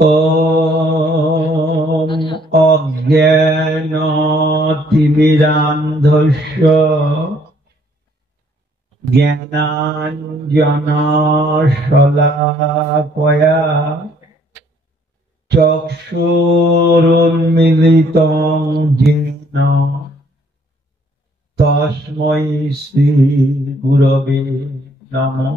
ॐ अज्ञानतिमिरान्धस्य ज्ञानाञ्जनशलाकया चक्षुरुन्मीलितं येन तस्मै श्रीगुरवे नमः।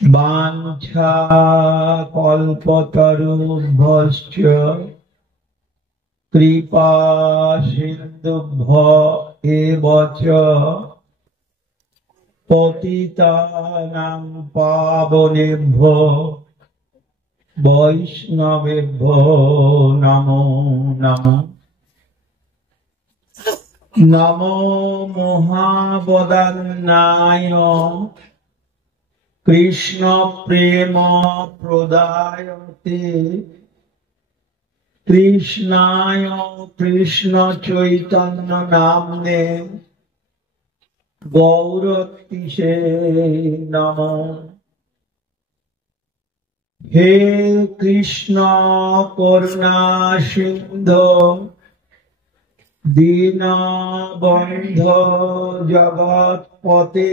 वाञ्छाकल्पतरुभ्यश्च कृपासिन्धुभ्यो एव च पतितानां पावनेभ्यो वैष्णवेभ्यो नमो नमः। नमो महावदन्नाय कृष्ण प्रेम प्रदायते कृष्णाय कृष्ण चैतन्य नाम्ने गौरतीसे नमः। हे कृष्ण करुणा सिंधु दीनबन्धो जगत्पते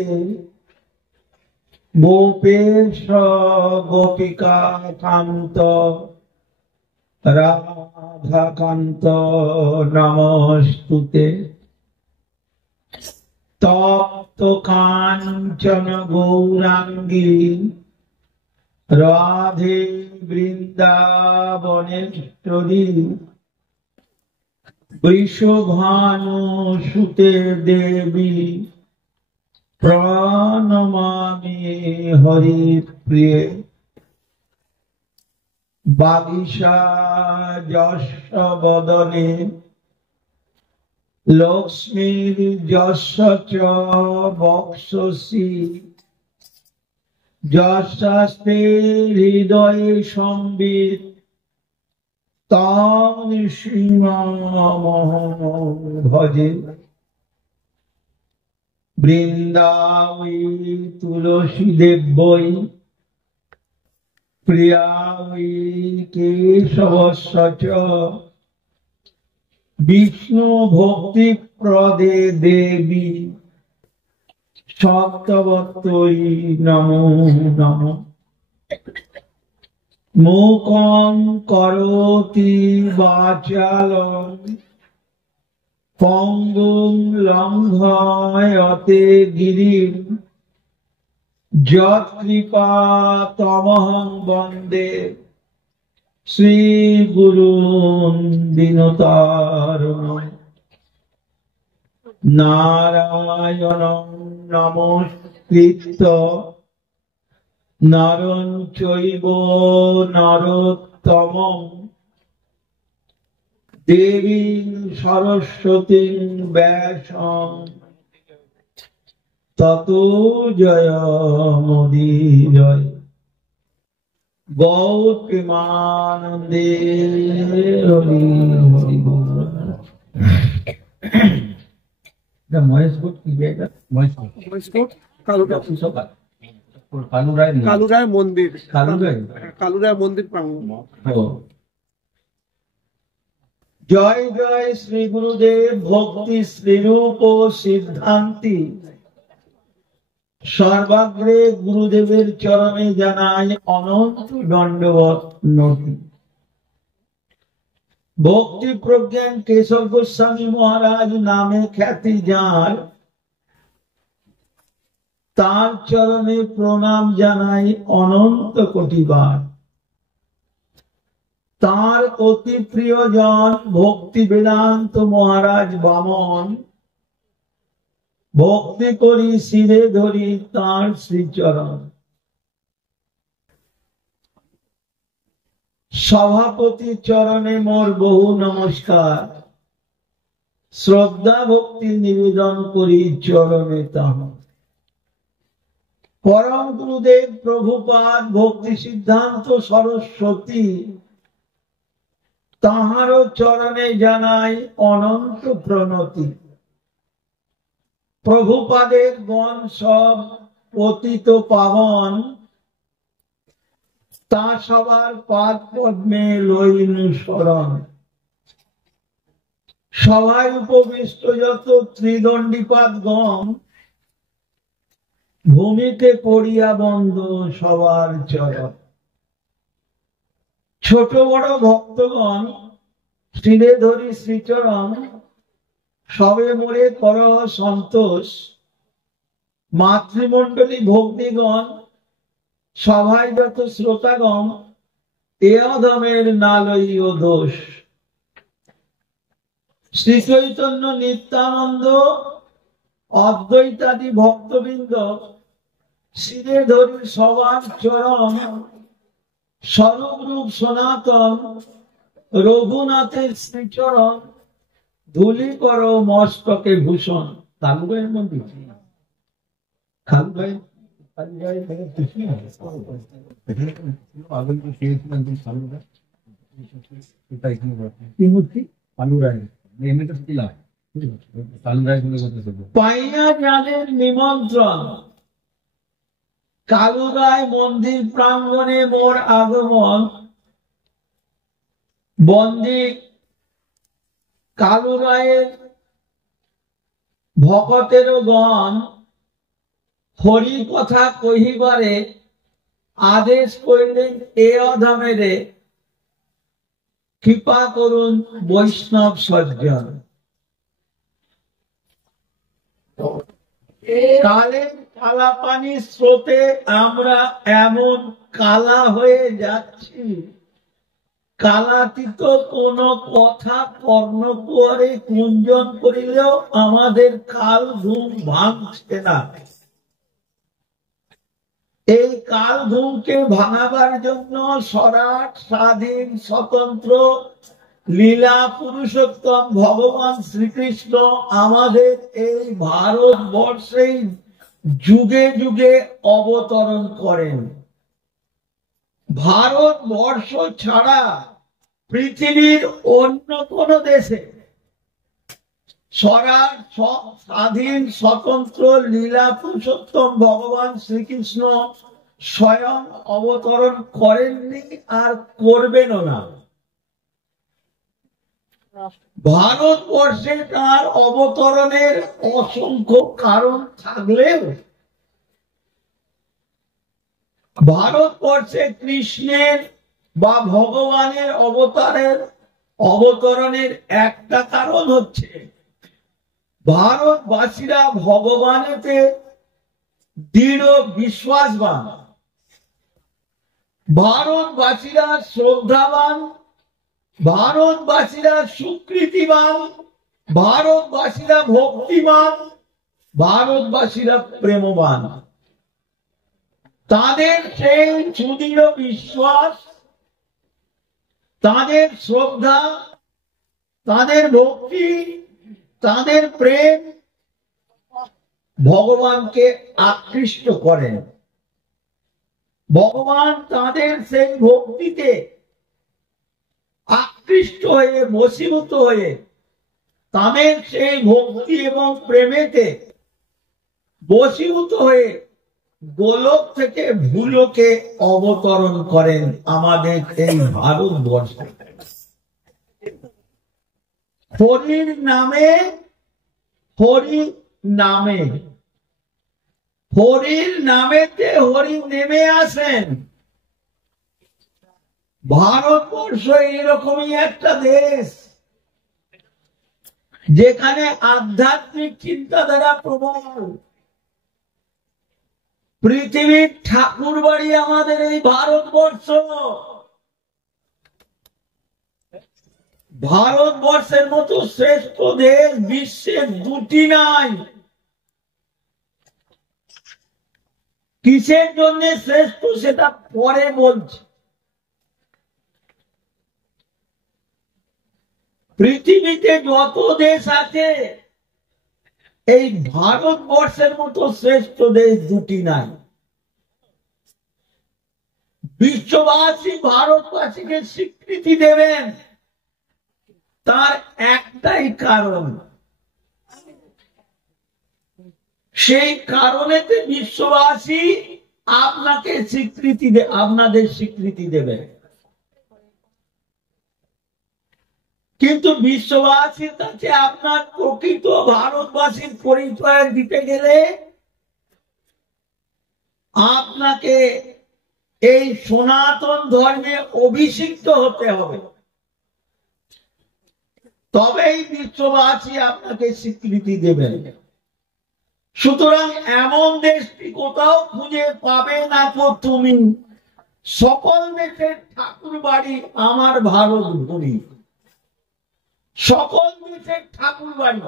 गोपेश गोपिका कांत राधाकांत नमस्तुते। तप्त कांचन गौरांगी राधे वृंदावनेश्वरी वृषभानुसुते देवी प्रणमामि हरिप्रिये। वागीशाजस्य वदने लक्ष्मीर्यस्य च वक्षसि यस्यास्ते हृदये संवित् तं नृसिंहमहं भजे। वृंदावै तुलसी देवै प्रिया वै केशवस्य च विष्णु भक्ति प्रदे देवी सत्यवत्यै नमो नमः। मूकं करोति वाचालं पंगुं लंघयते गिरिं यत्कृपातमहं वन्दे श्रीगुरून् दीनतारिणम्। नारायणं नमस्कृत्य नरं चैव नरोत्तमं देवीं सरस्वतीं व्यासं ततो जयमुदीरये। गौरप्रेमानन्दे हरि हरि बोल। The Moise book কি বেটা Moise book কালুরায় মন্দির কালুরায় মন্দির পাবো। জয় জয় শ্রী গুরুদেব ভক্তি শ্রীরূপ সিদ্ধান্তি। সর্বাগ্রে গুরুদেবের চরণে জানাই অনন্ত দণ্ডবত নতি। ভক্তি প্রজ্ঞান কেশব গোস্বামী মহারাজ নামে খ্যাতি যার, তার চরণে প্রণাম জানাই অনন্ত কোটিবার। তার অতি প্রিয়জন ভক্তি বেদান্ত মহারাজ বামন, ভক্তি করি শিরে ধরি তার শ্রীচরণ। সভাপতি চরণে মোর বহু নমস্কার, শ্রদ্ধা ভক্তি নিবেদন করি চরণে তাহার। পরম গুরুদেব প্রভুপাদ ভক্তি সিদ্ধান্ত সরস্বতী, তাহারও চরণে জানাই অনন্ত প্রণতি। প্রভুপাদের গণ সব পতিত পাবন, তা সবার পাদ পদ্মে লইন শরণ। সভায় উপবিষ্ট যত ত্রিদণ্ডীপাদ গণ, ভূমিতে পড়িয়া বন্ধ সবার চরণ। ছোট বড় ভক্তগণ শিরে ধরি শ্রীচরণ, সবে মোরে কর সন্তোষ। মাতৃমণ্ডলী ভগ্নীগণ, সভায় যত শ্রোতাগণ, এ অধমের না লইও দোষ। শ্রী চৈতন্য নিত্যানন্দ অদ্বৈতাদি ভক্তবৃন্দ, শিরে ধরি সবার চরণ। স্বরূপ রূপ সনাতন রঘুনাথের শ্রীচরণ, ধুলি করো মস্তকে ভূষণ। কালুগায়ের মন্দির, কালুগায় পাইয়া জানের নিমন্ত্রণ, কালুগায় মন্দির প্রাঙ্গণে মোর আগমন। বন্দী কালুগায়ের ভকতের গণ, হরি কথা কহিবারে আদেশ করিলেন এ অধমেরে। কৃপা করুন বৈষ্ণব সজ্জন। কালের কালাপানি স্রোতে আমরা এমন কালা হয়ে যাচ্ছি, কালাতীত কোন কথা কর্ণকুয়ারে কুঞ্জন করিলেও আমাদের কাল ঘুম ভাঙছে না। এই কাল ঘুমকে ভাঙাবার জন্য সরাট স্বাধীন স্বতন্ত্র লীলা পুরুষোত্তম ভগবান শ্রীকৃষ্ণ আমাদের এই ভারতবর্ষে যুগে যুগে অবতরণ করেন। ভারতবর্ষ ছাড়া পৃথিবীর অন্য কোন দেশে সরাট স্বাধীন স্বতন্ত্র লীলা পুরুষোত্তম ভগবান শ্রীকৃষ্ণ স্বয়ং অবতরণ করেননি আর করবেনও না। ভারতবর্ষে তার অবতরণের অসংখ্য কারণ থাকলেও ভারতবর্ষে কৃষ্ণের বা ভগবানের অবতরণের একটা কারণ হচ্ছে ভারতবাসীরা ভগবানেতে দৃঢ় বিশ্বাসবান, ভারতবাসীরা শ্রদ্ধাবান, ভারতবাসীরা স্বীকৃতিবান, ভারতবাসীরা ভক্তিমান, ভারতবাসীরা প্রেমবান। তাদের সেই সুদৃঢ় বিশ্বাস, তাদের শ্রদ্ধা, তাদের ভক্তি, তাদের প্রেম ভগবানকে আকৃষ্ট করেন। ভগবান তাদের সেই ভক্তিতে আকৃষ্ট হয়ে বশীভূত হয়ে তাদের সেই ভক্তি এবং প্রেমেতে বশীভূত হয়ে গোলক থেকে ভূলোকে অবতরণ করেন আমাদের এই ভারতবর্ষে। হরির নামে, হরি নামে, হরির নামেতে হরি নেমে আসেন। ভারতবর্ষ এরকমই একটা দেশ যেখানে আধ্যাত্মিক চিন্তাধারা প্রবল। পৃথিবীর ঠাকুর বাড়ি আমাদের এই ভারতবর্ষ। ভারতবর্ষের মতো শ্রেষ্ঠ দেশ বিশ্বের দুটি নাই। কিসের জন্য শ্রেষ্ঠ সেটা পরে বলছি। পৃথিবীতে যত দেশ আছে এই ভারতবর্ষের মতো শ্রেষ্ঠ দেশ দুটি নাই। বিশ্ববাসী ভারতবাসীকে স্বীকৃতি দেবেন তার একটাই কারণ, সেই কারণেতে বিশ্ববাসী আপনাকে আপনাদের স্বীকৃতি দেবে। কিন্তু বিশ্ববাসীর কাছে আপনার প্রকৃত ভারতবাসীর পরিচয় দিতে গেলে আপনাকে এই সনাতন ধর্মে অভিষিক্ত হতে হবে, তবেই বিশ্ববাসী আপনাকে স্বীকৃতি দেবেন। সুতরাং এমন দেশটি কোথাও খুঁজে পাবে না তো তুমি, সকল দেশের ঠাকুর বাড়ি আমার ভারত ভূমি, সকল দেশের ঠাকুর বাড়ি।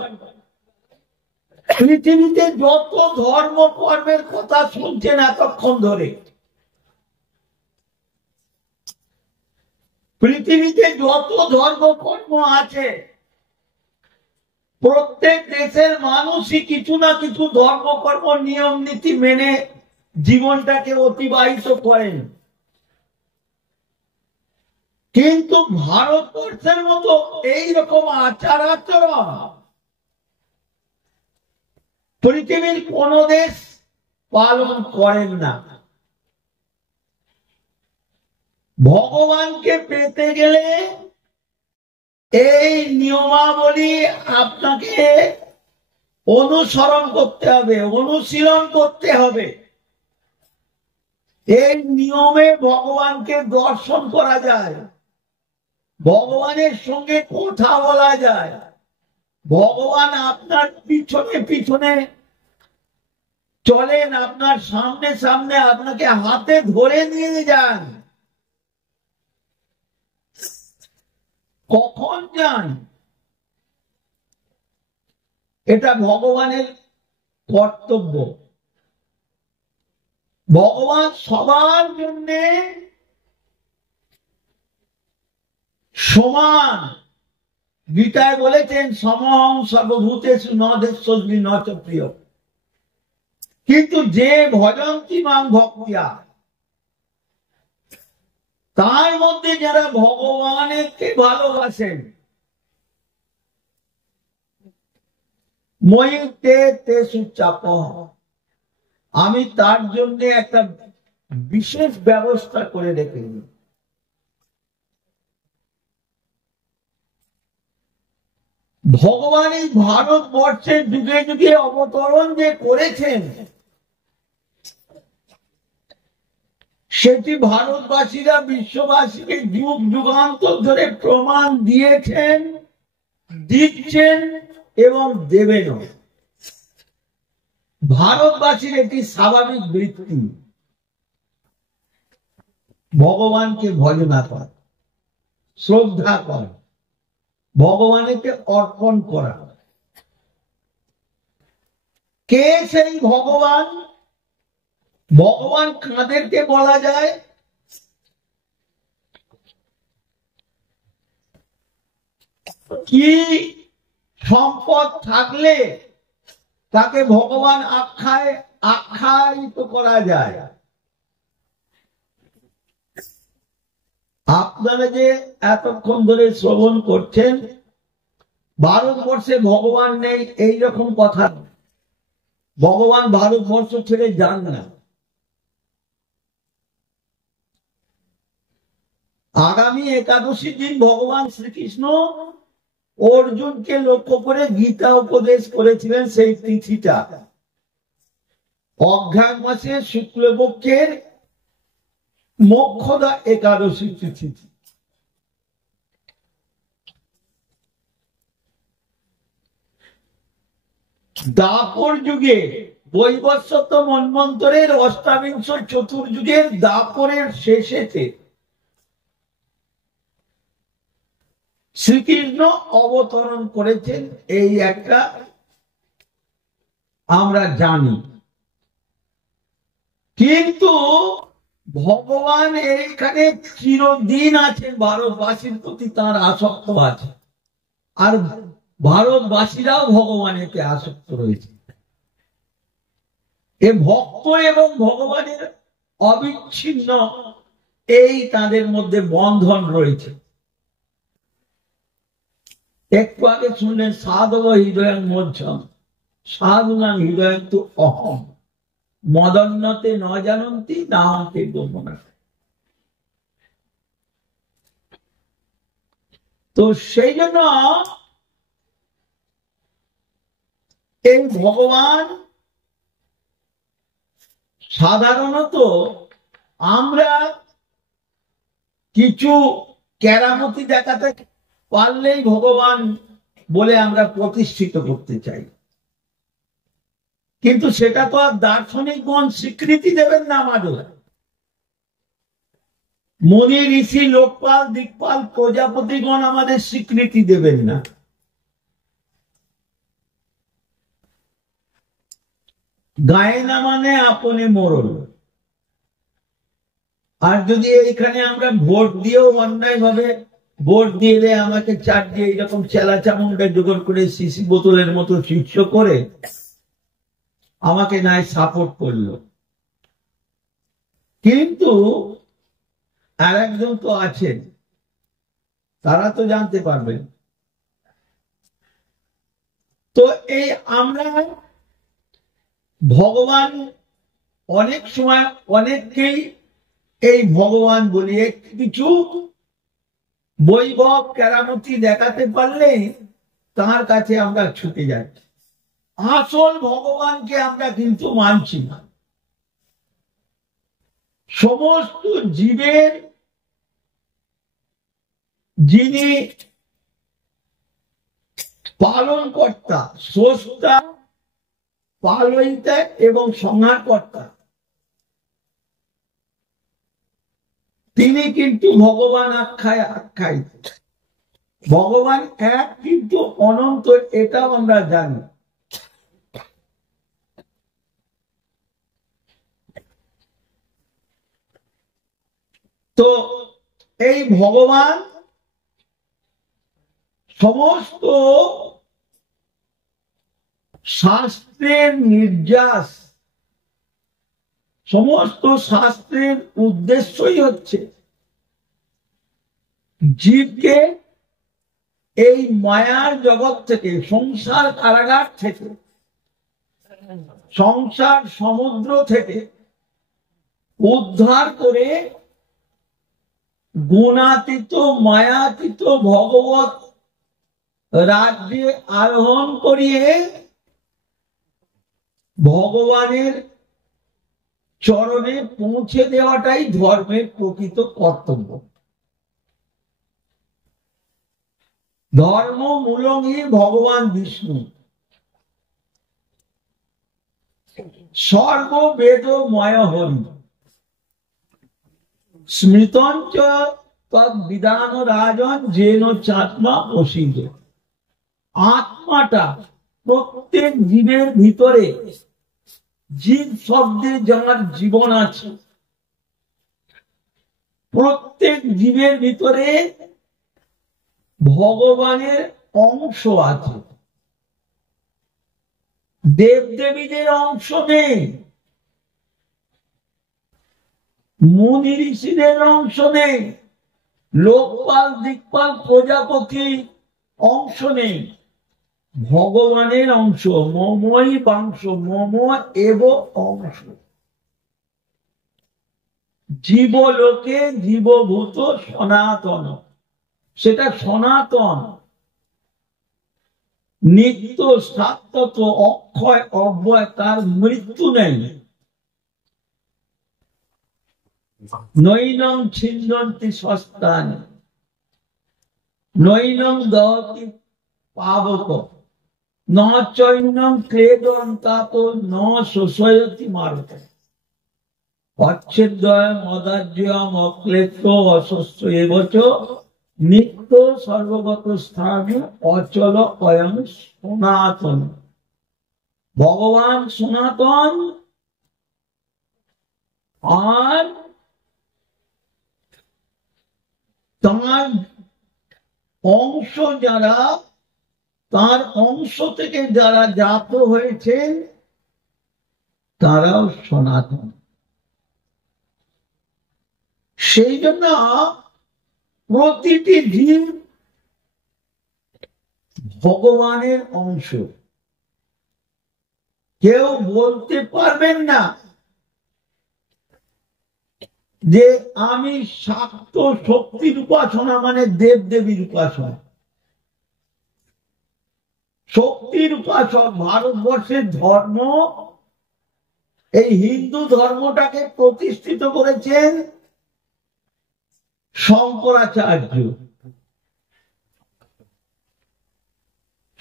পৃথিবীতে যত ধর্ম কর্মের কথা শুনছেন এতক্ষণ ধরে, পৃথিবীতে যত ধর্মকর্ম আছে, প্রত্যেক দেশের মানুষই কিছু না কিছু ধর্মকর্ম নিয়ম নীতি মেনে জীবনটাকে অতিবাহিত করেন। কিন্তু ভারতবর্ষের মতো এইরকম আচার আচরণ পৃথিবীর কোন দেশ পালন করেন না। ভগবানকে পেতে গেলে এই নিয়মাবলী আপনাকে অনুসরণ করতে হবে, অনুশীলন করতে হবে। এই নিয়মে ভগবানকে দর্শন করা যায়, ভগবানের সঙ্গে কথা বলা যায়, ভগবান আপনার পিছনে পিছনে চলেন, আপনার সামনে সামনে আপনাকে হাতে ধরে নিয়ে যান। কখন যান এটা ভগবানের কর্তব্য। ভগবান সবার জন্য সমান। গীতায় বলেছেন সমহং সর্বভূতেষু ন দেশস্মি ন চ প্রিয়। কিন্তু যে ভজন্তি মাং ভক্তিয়া, তার মধ্যে যারা ভগবানকে ভালোবাসেন, মই তে তেষু চাপঃ, আমি তার জন্য একটা বিশেষ ব্যবস্থা করে রেখেছি। ভগবান এই ভারতবর্ষের যুগে যুগে অবতরণ যে করেছেন, সেটি ভারতবাসীরা বিশ্ববাসীকে যুগ যুগান্তর ধরে প্রমাণ দিয়েছেন, দিচ্ছেন এবং দেবেন। ভারতবাসীর এটি স্বাভাবিক বৃত্তি, ভগবানকে ভজনা করা, শ্রদ্ধা করা, ভগবানকে অর্পণ করা। কে সেই ভগবান? ভগবান কাদেরকে বলা যায়? কি সম্পদ থাকলে তাকে ভগবান আখ্যায়িত করা যায়? আপনারা যে এতক্ষণ ধরে শ্রবণ করছেন, ভারতবর্ষে ভগবান নেই এইরকম কথা। ভগবান ভারতবর্ষ ছেড়ে যান না। আগামী একাদশীর দিন ভগবান শ্রীকৃষ্ণ অর্জুনকে লক্ষ্য করে গীতা উপদেশ করেছিলেন। সেই তিথিটা অঘ্রাণ মাসের শুক্লপক্ষের মোক্ষদা একাদশী তিথি। দাপর যুগে বৈবস্বত মন্বন্তরের অষ্টাবিংশ চতুর্যুগের দাপরের শেষেতে শ্রীকৃষ্ণ অবতরণ করেছেন, এই একটা আমরা জানি। কিন্তু ভগবান এইখানে চিরদিন আছেন, ভারতবাসীর প্রতি তাঁর আসক্ত আছে, আর ভারতবাসীরাও ভগবানেতে আসক্ত রয়েছে। এ ভক্ত এবং ভগবানের অবিচ্ছিন্ন এই তাদের মধ্যে বন্ধন রয়েছে। একটু আগে শুনলেন সাধব হৃদয় মধ্যম, সাধুনাং হৃদয় তো অহম। মদন্যতে ন জানন্তি না হতে গোপনা। তো সেই জন্য এই ভগবান সাধারণত আমরা কিছু কেরামতি দেখাতে পারলেই ভগবান বলে আমরা প্রতিষ্ঠিত করতে চাই, কিন্তু সেটা তো আর দার্শনিকগণ স্বীকৃতি দেবেন না আমাদের। মুনি ঋষি লোকপাল দিকপাল প্রজাপতিগণ আমাদের স্বীকৃতি দেবেন না। গায়ে না মানে আপনে মরণ। আর যদি এইখানে আমরা ভোট দিয়েও অন্যায় ভাবে ভোট দিয়ে দেয়, আমাকে চার দিয়ে এইরকম চেলা চামুন্ডা জোগাড় করে সিসি বোতলের মতো শীর্ষ করে আমাকে নাই সাপোর্ট করলো, কিন্তু আর একজন তো আছেন, তারা তো জানতে পারবেন। তো এই আমরা ভগবান অনেক সময় অনেককেই এই ভগবান বলি কিছু বৈভব কেরামতি দেখাতে পারলে তার কাছে আমরা ছুটে যাচ্ছি, আসল ভগবানকে আমরা কিন্তু মানছি না। সমস্ত জীবের যিনি পালন কর্তা, স্রষ্টা, পালয়িতা এবং সংহারকর্তা, তিনি কিন্তু ভগবান আখ্যায়িত। ভগবান এক কিন্তু অনন্ত, এটাও আমরা জানি। তো এই ভগবান সমস্ত শাস্ত্রের নির্যাস, সমস্ত শাস্ত্রের উদ্দেশ্যই হচ্ছে জীবকে এই মায়ার জগৎ থেকে, সংসার কারাগার থেকে, সংসার সমুদ্র থেকে উদ্ধার করে গুণাতীত মায়াতীত ভগবত রাজ্যে আরোহণ করিয়ে ভগবানের চরণে পৌঁছে দেওয়াটাই ধর্মের প্রকৃত কর্তব্য। ধর্ম মূলঙে ভগবান বিষ্ণু, সর্ব বেদ ময় হরি, স্মৃতঞ্চ তদ বিধান রাজন যেন চাত্মা অসীদ। আত্মাটা প্রত্যেক জীবের ভিতরে, জীব শব্দে যার জীবন আছে, প্রত্যেক জীবের ভিতরে ভগবানের অংশ আছে। দেবদেবীদের অংশ নেই, মুনি ঋষিদের অংশ নেই, লোকপাল দিকপাল প্রজাপতি অংশ নেই, ভগবানের অংশ। মমই বাংশ, মম এব অংশ। জীবলোকে জীবভূত সনাতন, সেটা সনাতন, নিত্য, শাশ্বত, অক্ষয়, অব্যয়, তার মৃত্যু নেই। নৈনং ছিন্দন্তি সস্তান, নৈনং দহতি পাবক, ন চৈনং ক্লেদং তাত ন শোষয়তি মারত। অচ্ছেদ্বয় মদার্যম অক্লেত্য অশস্য এবচ নিত্য সর্বগত স্থান অচল অয়ং সনাতন। ভগবান সনাতন, আর তার অংশ যারা, তার অংশ থেকে যারা জাত হয়েছে তারাও সনাতন। সেই জন্য প্রতিটি জীব ভগবানের অংশ। কেউ বলতে পারবেন না যে আমি শাক্ত শক্তির উপাসনা মানে দেব দেবীর উপাসনা, শক্তির উপাসক। ভারতবর্ষের ধর্ম, এই হিন্দু ধর্মটাকে প্রতিষ্ঠিত করেছেন শঙ্করাচার্য।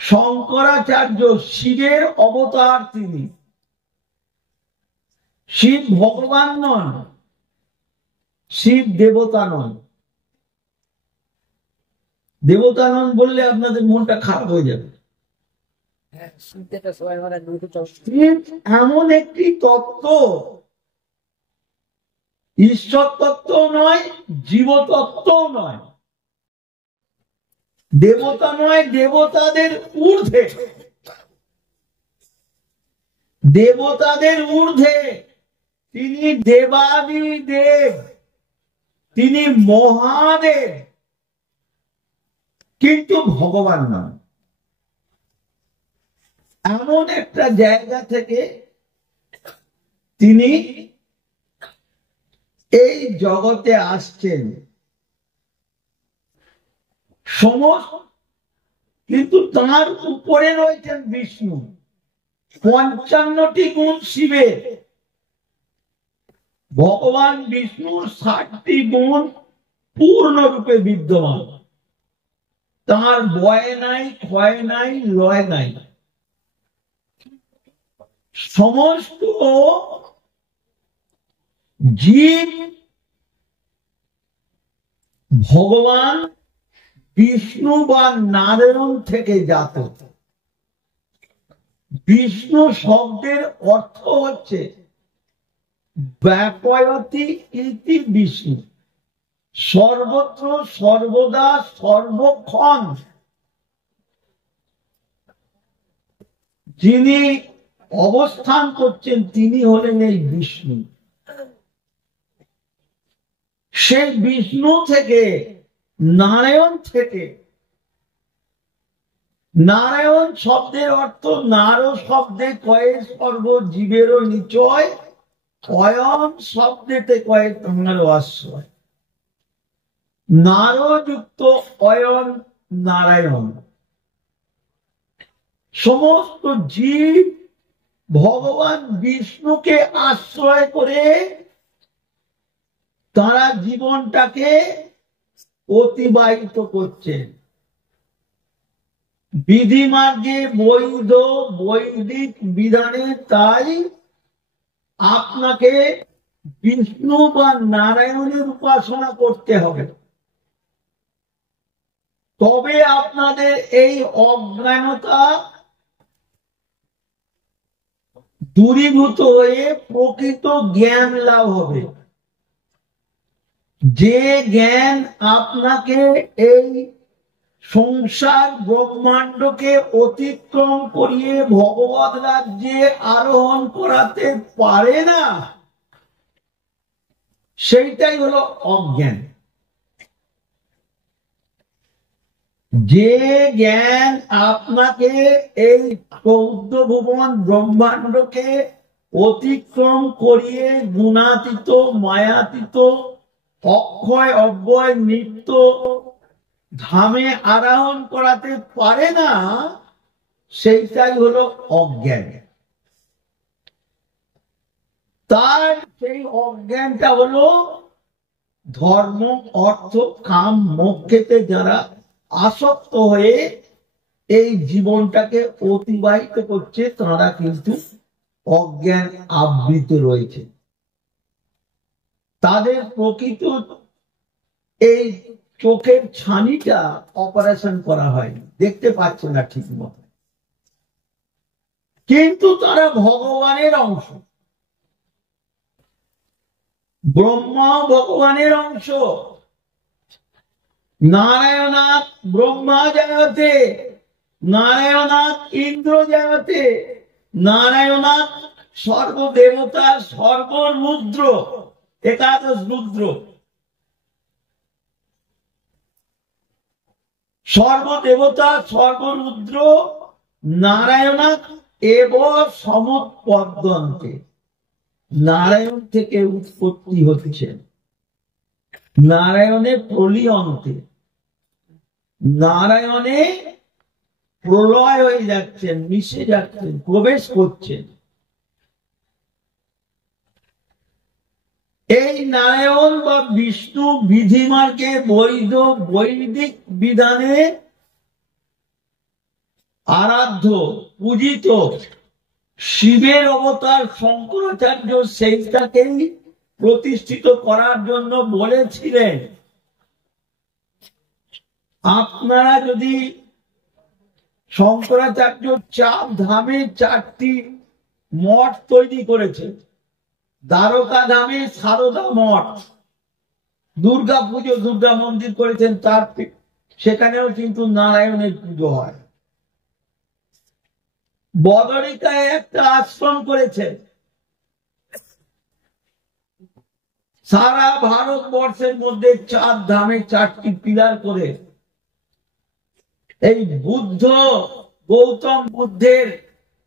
শঙ্করাচার্য শিবের অবতার, তিনি শিব ভগবান নন, শিব দেবতা নন। দেবতা নন বললে আপনাদের মনটা খারাপ হয়ে যাবে। এমন একটি তত্ত্ব, ঈশ্বর তত্ত্ব নয়, জীবতত্ত্ব নয়, দেবতা নয়, দেবতাদের ঊর্ধ্বে, দেবতাদের ঊর্ধ্বে তিনি দেবাদিদেব, তিনি মহাদেব, কিন্তু ভগবান নন। এমন একটা জায়গা থেকে তিনি এই জগতে আসছেন সমস্ত, কিন্তু তার উপরে রয়েছেন বিষ্ণু। 55টি গুণ শিবের, ভগবান বিষ্ণুর 60টি গুণ পূর্ণরূপে বিদ্যমান। তার বয় নাই, ক্ষয় নাই, লয় নাই। সমস্ত জীব ভগবান বিষ্ণু বা নারায়ণ থেকে জাত। বিষ্ণু শব্দের অর্থ হচ্ছে ব্যাপয়তি ইতি বিষ্ণু, সর্বত্র সর্বদা সর্বক্ষণ যিনি অবস্থান করছেন তিনি হলেন এই বিষ্ণু। সেই বিষ্ণু থেকে, নারায়ণ থেকে, নারায়ণ শব্দের অর্থ নার শব্দে কয়ে সর্ব জীবেরও নিচয়, অয়ন শব্দেতে কয়ে তাঁর আশ্রয়। নারযুক্ত অয়ন নারায়ণ। সমস্ত জীব ভগবান বিষ্ণুকে আশ্রয় করে তারা জীবনটাকে অতিবাহিত করছেন। বিধিমার্গে বৈধ বৈদিক বিধানে তাই আপনাকে বিষ্ণু বা নারায়ণের উপাসনা করতে হবে। তবে আপনাদের এই অজ্ঞানতা দূরীভূত হয়ে প্রকৃত জ্ঞান লাভ হবে। যে জ্ঞান আপনাকে এই সংসার ব্রহ্মাণ্ডকে অতিক্রম করিয়ে ভগবৎ রাজ্যে আরোহণ করাতে পারে না, সেইটাই হলো অজ্ঞান। যে জ্ঞান আপনাকে এই 14 ভুবন ব্রহ্মাণ্ডকে অতিক্রম করিয়ে গুণাতীত, মায়াতীত, অক্ষয় অব্যয় নিত্য ধামে আরোহণ করাতে পারে না, সেইটাই হলো অজ্ঞান। তার সেই অজ্ঞানটা হলো ধর্ম, অর্থ, কাম, মোক্ষেতে যারা আসক্ত হয়ে এই জীবনটাকে অতিবাহিত করছে তারা কিন্তু অজ্ঞান আবৃত রয়েছে। তাদের প্রকৃত এই চোখের ছানিটা অপারেশন করা হয়নি, দেখতে পাচ্ছে না ঠিক মতো, কিন্তু তারা ভগবানের অংশ। ব্রহ্মা ভগবানের অংশ। নারায়ণাৎ ব্রহ্মা জায়তে, নারায়ণাৎ ইন্দ্র জায়তে, নারায়ণাৎ সর্বদেবতা সর্বরুদ্র, একাদশ রুদ্র। সর্বদেবতা সর্বরুদ্র নারায়ণাৎ এব সমৎপদ্যন্তে, নারায়ণ থেকে উৎপত্তি হচ্ছে। নারায়ণে প্রলয়ন্তে, নারায়ণে প্রলয় হয়ে যাচ্ছেন, মিশে যাচ্ছেন, প্রবেশ করছেন। এই নারায়ণ বা বিষ্ণু বিধিমার্গে বৈধ বৈদিক বিধানে আরাধ্য পূজিত শিবের অবতার শঙ্করাচার্য সেইটাকেই প্রতিষ্ঠিত করার জন্য বলেছিলেন, আপনারা যদি শঙ্করাচার্য 4 ধামে 4টি মঠ তৈরি করেছেন, দ্বারকা ধামে সারদা মঠ, দুর্গা পুজো দুর্গা মন্দির করেছেন, তার সেখানেও কিন্তু নারায়ণের পুজো হয়। বদরিকায় একটা আশ্রম করেছেন। সারা ভারতবর্ষের মধ্যে 4 ধামে 4টি পিলার করে এই বুদ্ধ গৌতম বুদ্ধের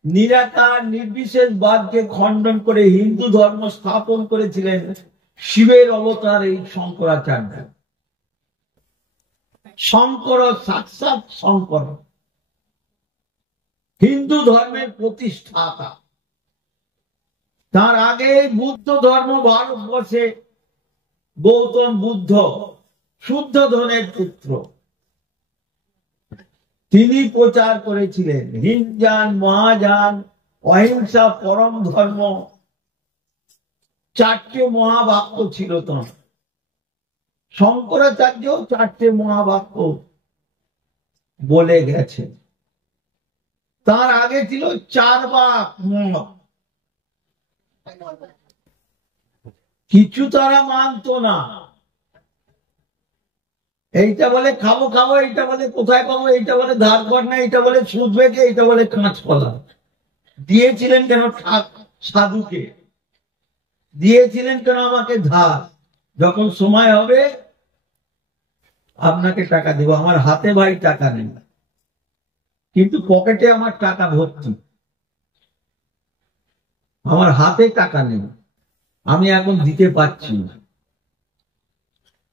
নিরাকার নির্বিশেষবাদকে খণ্ডন করে হিন্দু ধর্ম স্থাপন করেছিলেন শিবের অবতার এই শঙ্করাচার্য। শঙ্কর সাক্ষাৎ শঙ্কর, হিন্দু ধর্মের প্রতিষ্ঠাতা। তার আগে বুদ্ধ ধর্ম ভারতবর্ষে গৌতম বুদ্ধ শুদ্ধ ধনের পুত্র, তিনি প্রচার করেছিলেন হিনজান মহাযান অহিংসা পরম ধর্ম, 4টে মহাবাক্য ছিল তাঁর। শঙ্করাচার্য 4টে মহাবাক্য বলে গেছেন। তার আগে ছিল 4 বাক মত, কিছু তারা মানত না। এইটা বলে খাবো খাবো, এইটা বলে কোথায় পাবো, এইটা বলে ধার কর না, এইটা বলে সুদ বেঁকে, এইটা বলে কাঁচকলা। দিয়েছিলেন কেন সাধুকে? দিয়েছিলেন কেন আমাকে ধার? যখন সময় হবে আপনাকে টাকা দেব। আমার হাতে ভাই টাকা নেই, কিন্তু পকেটে আমার টাকা ভর্তি। আমার হাতে টাকা নেই, আমি এখন দিতে পারছি না।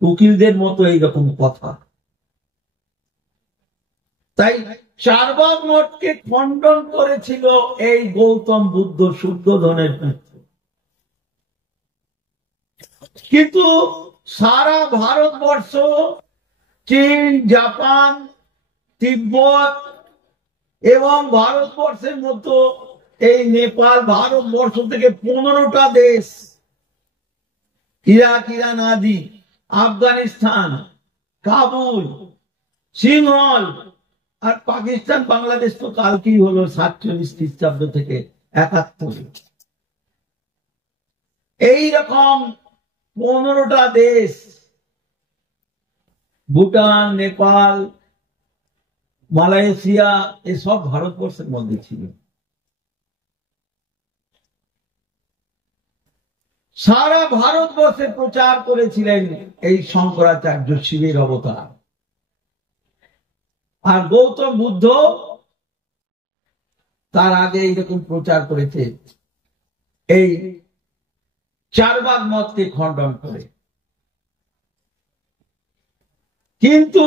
উকিলদের মতো এইরকম কথা। তাই 4 ভাগ মঠকে খণ্ডন করেছিল এই গৌতম বুদ্ধ শুদ্ধ ধনের পুত্র। কিন্তু সারা ভারতবর্ষ, চীন, জাপান, তিব্বত এবং ভারতবর্ষের মতো এই নেপাল, ভারতবর্ষ থেকে 15টা দেশ, ইরাক, ইরান আদি, আফগানিস্তান, কাবুল, সিংহল আর পাকিস্তান, বাংলাদেশ তো কালকেই হলো 47 খ্রিস্টাব্দ থেকে 71। এইরকম 15টা দেশ, ভুটান, নেপাল, মালয়েশিয়া, এসব ভারতবর্ষের মধ্যে ছিল। সারা ভারতবর্ষে প্রচার করেছিলেন এই শঙ্করাচার্য শিবের অবতার। আর গৌতম বুদ্ধ তার আগে এইরকম প্রচার করেছে এই 4 ভাগ মতকে খণ্ডন করে। কিন্তু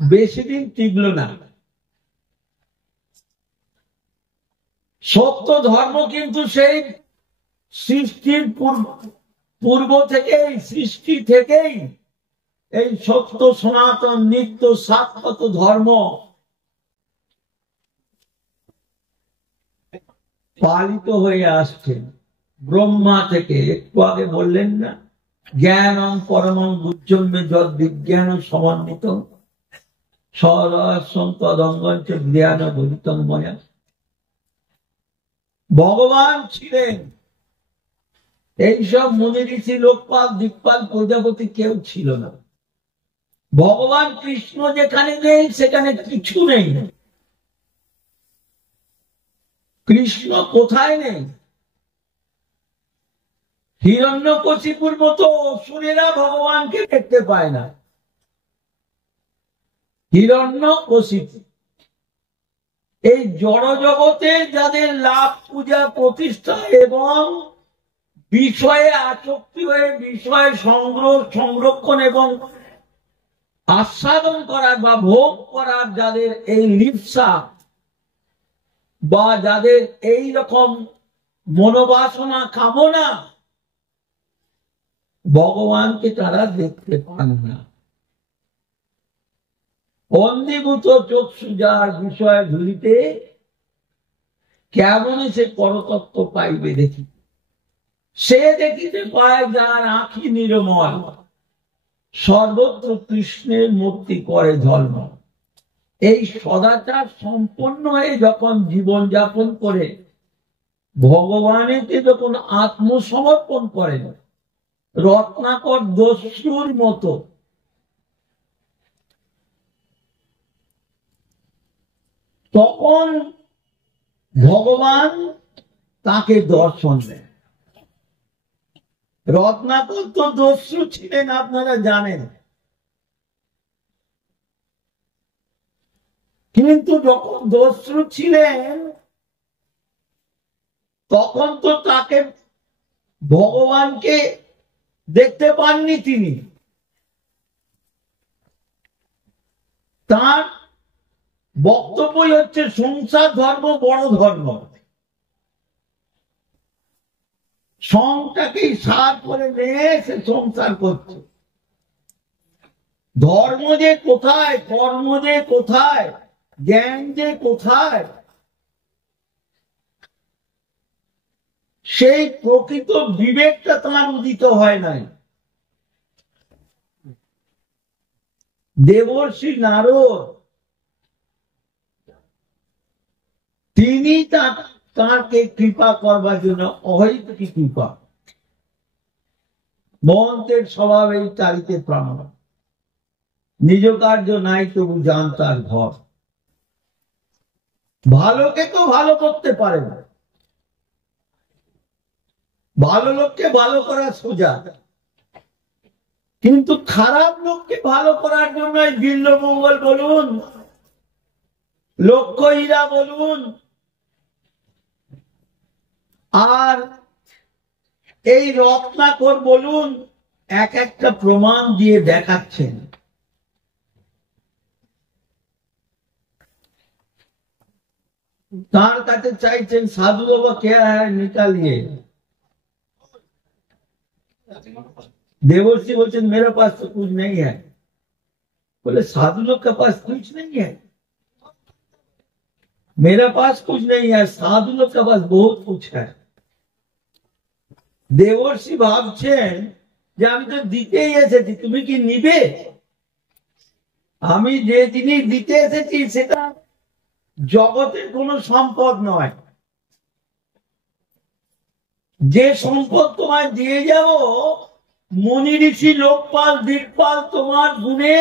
বেশি দিন টিকল না। সত্য ধর্ম কিন্তু সেই সৃষ্টির পূর্ব থেকেই, সৃষ্টি থেকেই এই সত্য সনাতন নিত্য শাশ্বত ধর্ম পালিত হয়ে আসছে ব্রহ্মা থেকে। একটু আগে বললেন না, জ্ঞানং পরমং বুদ্ধম্যে যদ বিজ্ঞান সমন্বিত সরসং তদঙ্গঞ্চ জ্ঞান বলিতং ময়া। ভগবান ছিলেন, এইসব মুনি ঋষি, লোকপাল, দিকপাল, প্রজাপতি কেউ ছিল না। ভগবান কৃষ্ণ যেখানে নেই সেখানে কিছু নেই। কৃষ্ণ কোথায় নেই? হিরণ্যকশিপুর মতো অসুরেরা ভগবানকে দেখতে পায় না। হিরণ্যকশিপু এই জড় জগতে যাদের লাভ, পূজা, প্রতিষ্ঠা এবং বিষয়ে আসক্তি হয়ে বিষয় সংরক্ষণ এবং আস্বাদন করার বা ভোগ করার যাদের এই লিপ্সা বা যাদের এই রকম মনোবাসনা কামনা, ভগবানকে তারা দেখতে পান না। অন্ধীভূত চক্ষু যার বিষয় ধুলিতে, কেমন সে পরতত্ত্ব পাইবে দেখি। সে দেখিতে পায় যার আঁখি নির্মল, সর্বত্র কৃষ্ণের মূর্তি করে ঝলমল। এই সদাচার সম্পন্ন হয়ে যখন জীবন যাপন করে ভগবানেতে যখন আত্মসমর্পণ করেন, রত্নাকর দস্যুর মতো তখন ভগবান তাকে দর্শন দেন। রত্নাকর তো দস্যু ছিলেন, আপনারা জানেন, কিন্তু যখন দস্যু ছিলেন তখন তো তাকে ভগবানকে দেখতে পাননি তিনি। তার বক্তব্যই হচ্ছে সংসার ধর্ম বড় ধর্ম, সংটাকেই সার করে নিয়ে সে সংসার করছে। ধর্ম যে কোথায়, কর্ম যে কোথায়, জ্ঞান যে কোথায়, সেই প্রকৃত বিবেকটা তাঁর উদিত হয় নাই। দেবর্ষি নারদ তিনি তাঁকে কৃপা করবার জন্য অহৈতুকী কৃপা, মহন্তের স্বভাব এই তারিতে প্রাণ, নিজ কার্য নাই তবু জান তার ঘর। ভালোকে তো ভালো করতে পারে না, ভালো লোককে ভালো করা সোজা, কিন্তু খারাপ লোককে ভালো করার জন্য বিল্লমঙ্গল বলুন, লক্ষ্যহীরা বলুন, আর এই রত্নাকর বলুন, এক একটা প্রমাণ দিয়ে দেখাচ্ছেন। তার কাছে চাইছেন সাধু বাবা কে নিকালিয়ে। देवर्षि बोलते मेरे पास तो कुछ नहीं है। बोले साधु लोग के पास कुछ नहीं है, मेरे पास कुछ नहीं है, साधु लोग के पास बहुत कुछ है। देवर्षि ভাবছেন যে আমি তো দিতেই এসেছি, তুমি কি নিবে? আমি যে জিনিস দিতে এসেছি সেটা জগতের কোনো সম্পদ নয়। যে সম্পদ তোমায় দিয়ে যাব, মুনি ঋষি লোকপাল দিকপাল তোমার গুণে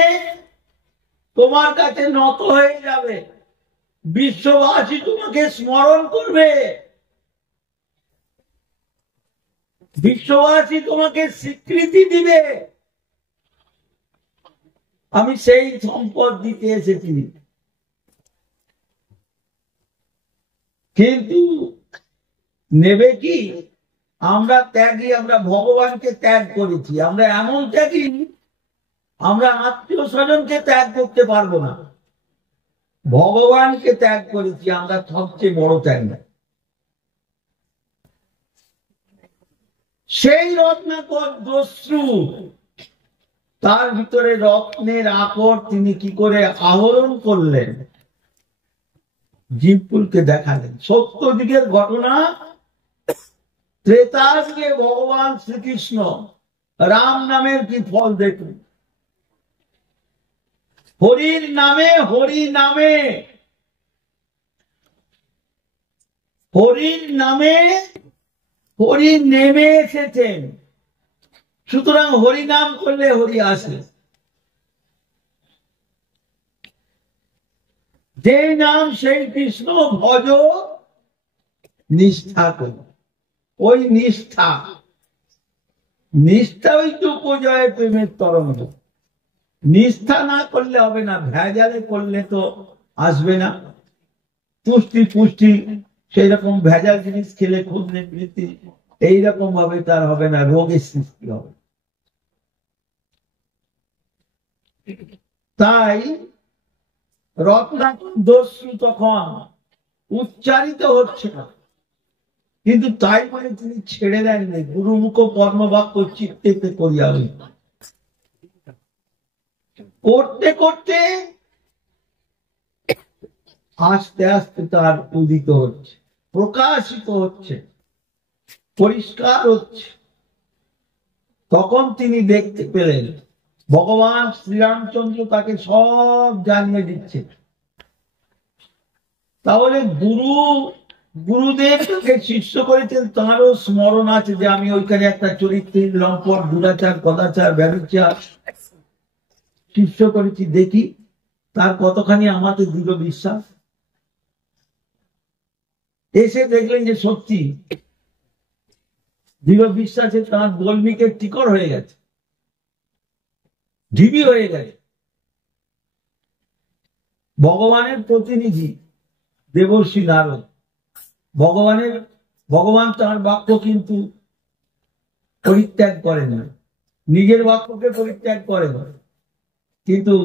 তোমার কাছে নত হয়ে যাবে, বিশ্ববাসী তোমাকে স্মরণ করবে, বিশ্ববাসী তোমাকে স্বীকৃতি দিবে। আমি সেই সম্পদ দিতে এসেছি। কিন্তু নেবে কি? আমরা ত্যাগী, আমরা ভগবানকে ত্যাগ করেছি। আমরা এমন ত্যাগী, আমরা আত্মীয় স্বজনকে ত্যাগ করতে পারবো না, ভগবানকে ত্যাগ করেছি। আমরা সবচেয়ে বড় ত্যাগ না। সেই রত্নাকর দস্যু, তার ভিতরে রত্নের আকর তিনি কি করে আহরণ করলেন, জীবকুলকে দেখালেন। সত্য দিকের ঘটনা, ত্রেতা যুগে ভগবান শ্রীকৃষ্ণ রাম নামের কি ফল দেখুন। হরির নামে, হরি নামে, হরির নামে হরি নেমে এসেছেন। সুতরাং হরি নাম করলে হরি আসে। যে নাম সেই কৃষ্ণ ভজ নিষ্ঠা করো। ওই নিষ্ঠা, নিষ্ঠা ওই তো উপজয় প্রেমের তরঙ্গ। নিষ্ঠা না করলে হবে না, ভেজালে করলে তো আসবে না। তুষ্টি পুষ্টি সেই রকম ভেজাল জিনিস খেলে খুব নিবৃত্তি এইরকম ভাবে তার হবে না, রোগের সৃষ্টি হবে। তাই রত্নাকর তখন উচ্চারিত হচ্ছে না, কিন্তু তাই বলে তিনি ছেড়ে দেননি। গুরুমুখ কর্মবাক্য চিত্তে করিয়া করতে করতে আস্তে আস্তে তার উদিত হচ্ছে, প্রকাশিত হচ্ছে, পরিষ্কার হচ্ছে। তখন তিনি দেখতে পেলেন ভগবান শ্রীরামচন্দ্র তাকে সব জানিয়ে দিচ্ছে। তাহলে গুরুদেব তাকে শিষ্য করেছেন, তাঁরও স্মরণ আছে যে আমি ওইখানে একটা চরিত্রের লম্পট, দুরাচার, কদাচার, ব্যভিচার শিষ্য করেছি, দেখি তার কতখানি আমাদের দৃঢ় বিশ্বাস। এসে দেখলেন যে সত্যি দৃঢ় বিশ্বাসে তাঁর বল্মিকের টিকর হয়ে গেছে, ঢিবি হয়ে গেছে। ভগবানের প্রতিনিধি দেবর্ষি নারদ, ভগবান তাঁর বাক্য কিন্তু পরিত্যাগ করে না, নিজের বাক্যকে পরিত্যাগ করে না। কিন্তু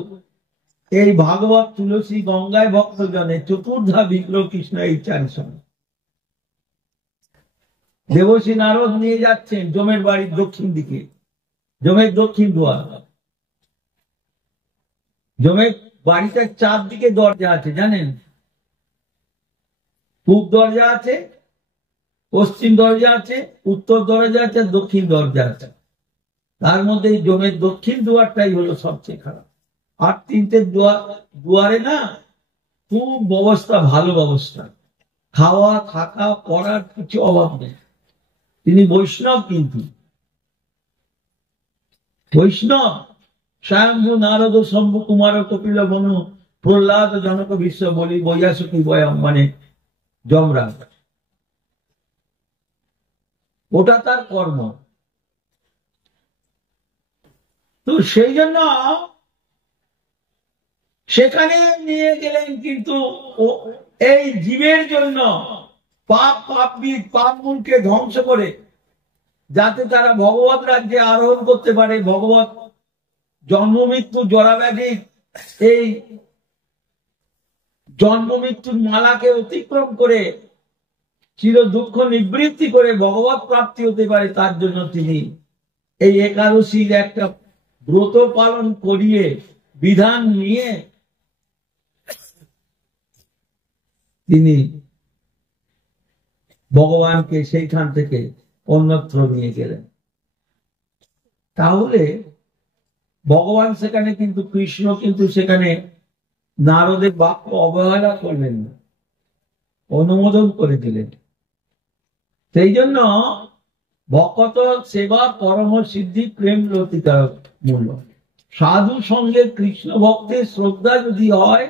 এই ভাগবত তুলসী গঙ্গায় ভক্তজনে চতুর্ধা বিগ্রহ কৃষ্ণ এই চারি সময় দেবর্ষি নারদ নিয়ে যাচ্ছেন যমের বাড়ির দক্ষিণ দিকে, যমের দক্ষিণ দুয়ার। যমের বাড়িটার চারদিকে দরজা আছে জানেন, পূব দরজা আছে, পশ্চিম দরজা আছে, উত্তর দরজা আছে, দক্ষিণ দরজা আছে। তার মধ্যে যমের দক্ষিণ দুয়ারটাই হলো সবচেয়ে খারাপ। আর তিনটে দুয়ারে না খুব ব্যবস্থা, ভালো ব্যবস্থা, খাওয়া থাকা পড়ার কিছু অভাব নেই। তিনি বৈষ্ণব, কিন্তু বৈষ্ণব স্বয়ম্ভু নারদ শম্ভু কুমার কপিল বনু প্রহ্লাদ জনক বিশ্ব বলি বৈয়াসুকি বয়াম, মানে যমরাজ, ওটা তার কর্ম। তো সেই জন্য সেখানে নিয়ে গেলেন, কিন্তু এই জীবের জন্য পাপ মূলকে ধ্বংস করে যাতে তারা ভগবত রাজ্যে আরোহণ করতে পারে, ভগবত জন্ম মৃত্যু জরাব্যাধি এই জন্ম মৃত্যুর মালাকে অতিক্রম করে চির দুঃখ নিবৃত্তি করে ভগবত প্রাপ্তি হতে পারে, তার জন্য তিনি এই একাদশীর একটা ব্রত পালন করিয়ে বিধান নিয়ে তিনি ভগবানকে সেইখান থেকে অন্যত্র নিয়ে গেলেন। তাহলে ভগবান সেখানে কিন্তু, কৃষ্ণ কিন্তু সেখানে নারদের বাক্য অবহেলা করলেন না, অনুমোদন করে দিলেন। সেই জন্য ভকত সেবা পরম সিদ্ধি প্রেম লতিকার মূল্য। সাধু সঙ্গে কৃষ্ণ ভক্তের শ্রদ্ধা যদি হয়,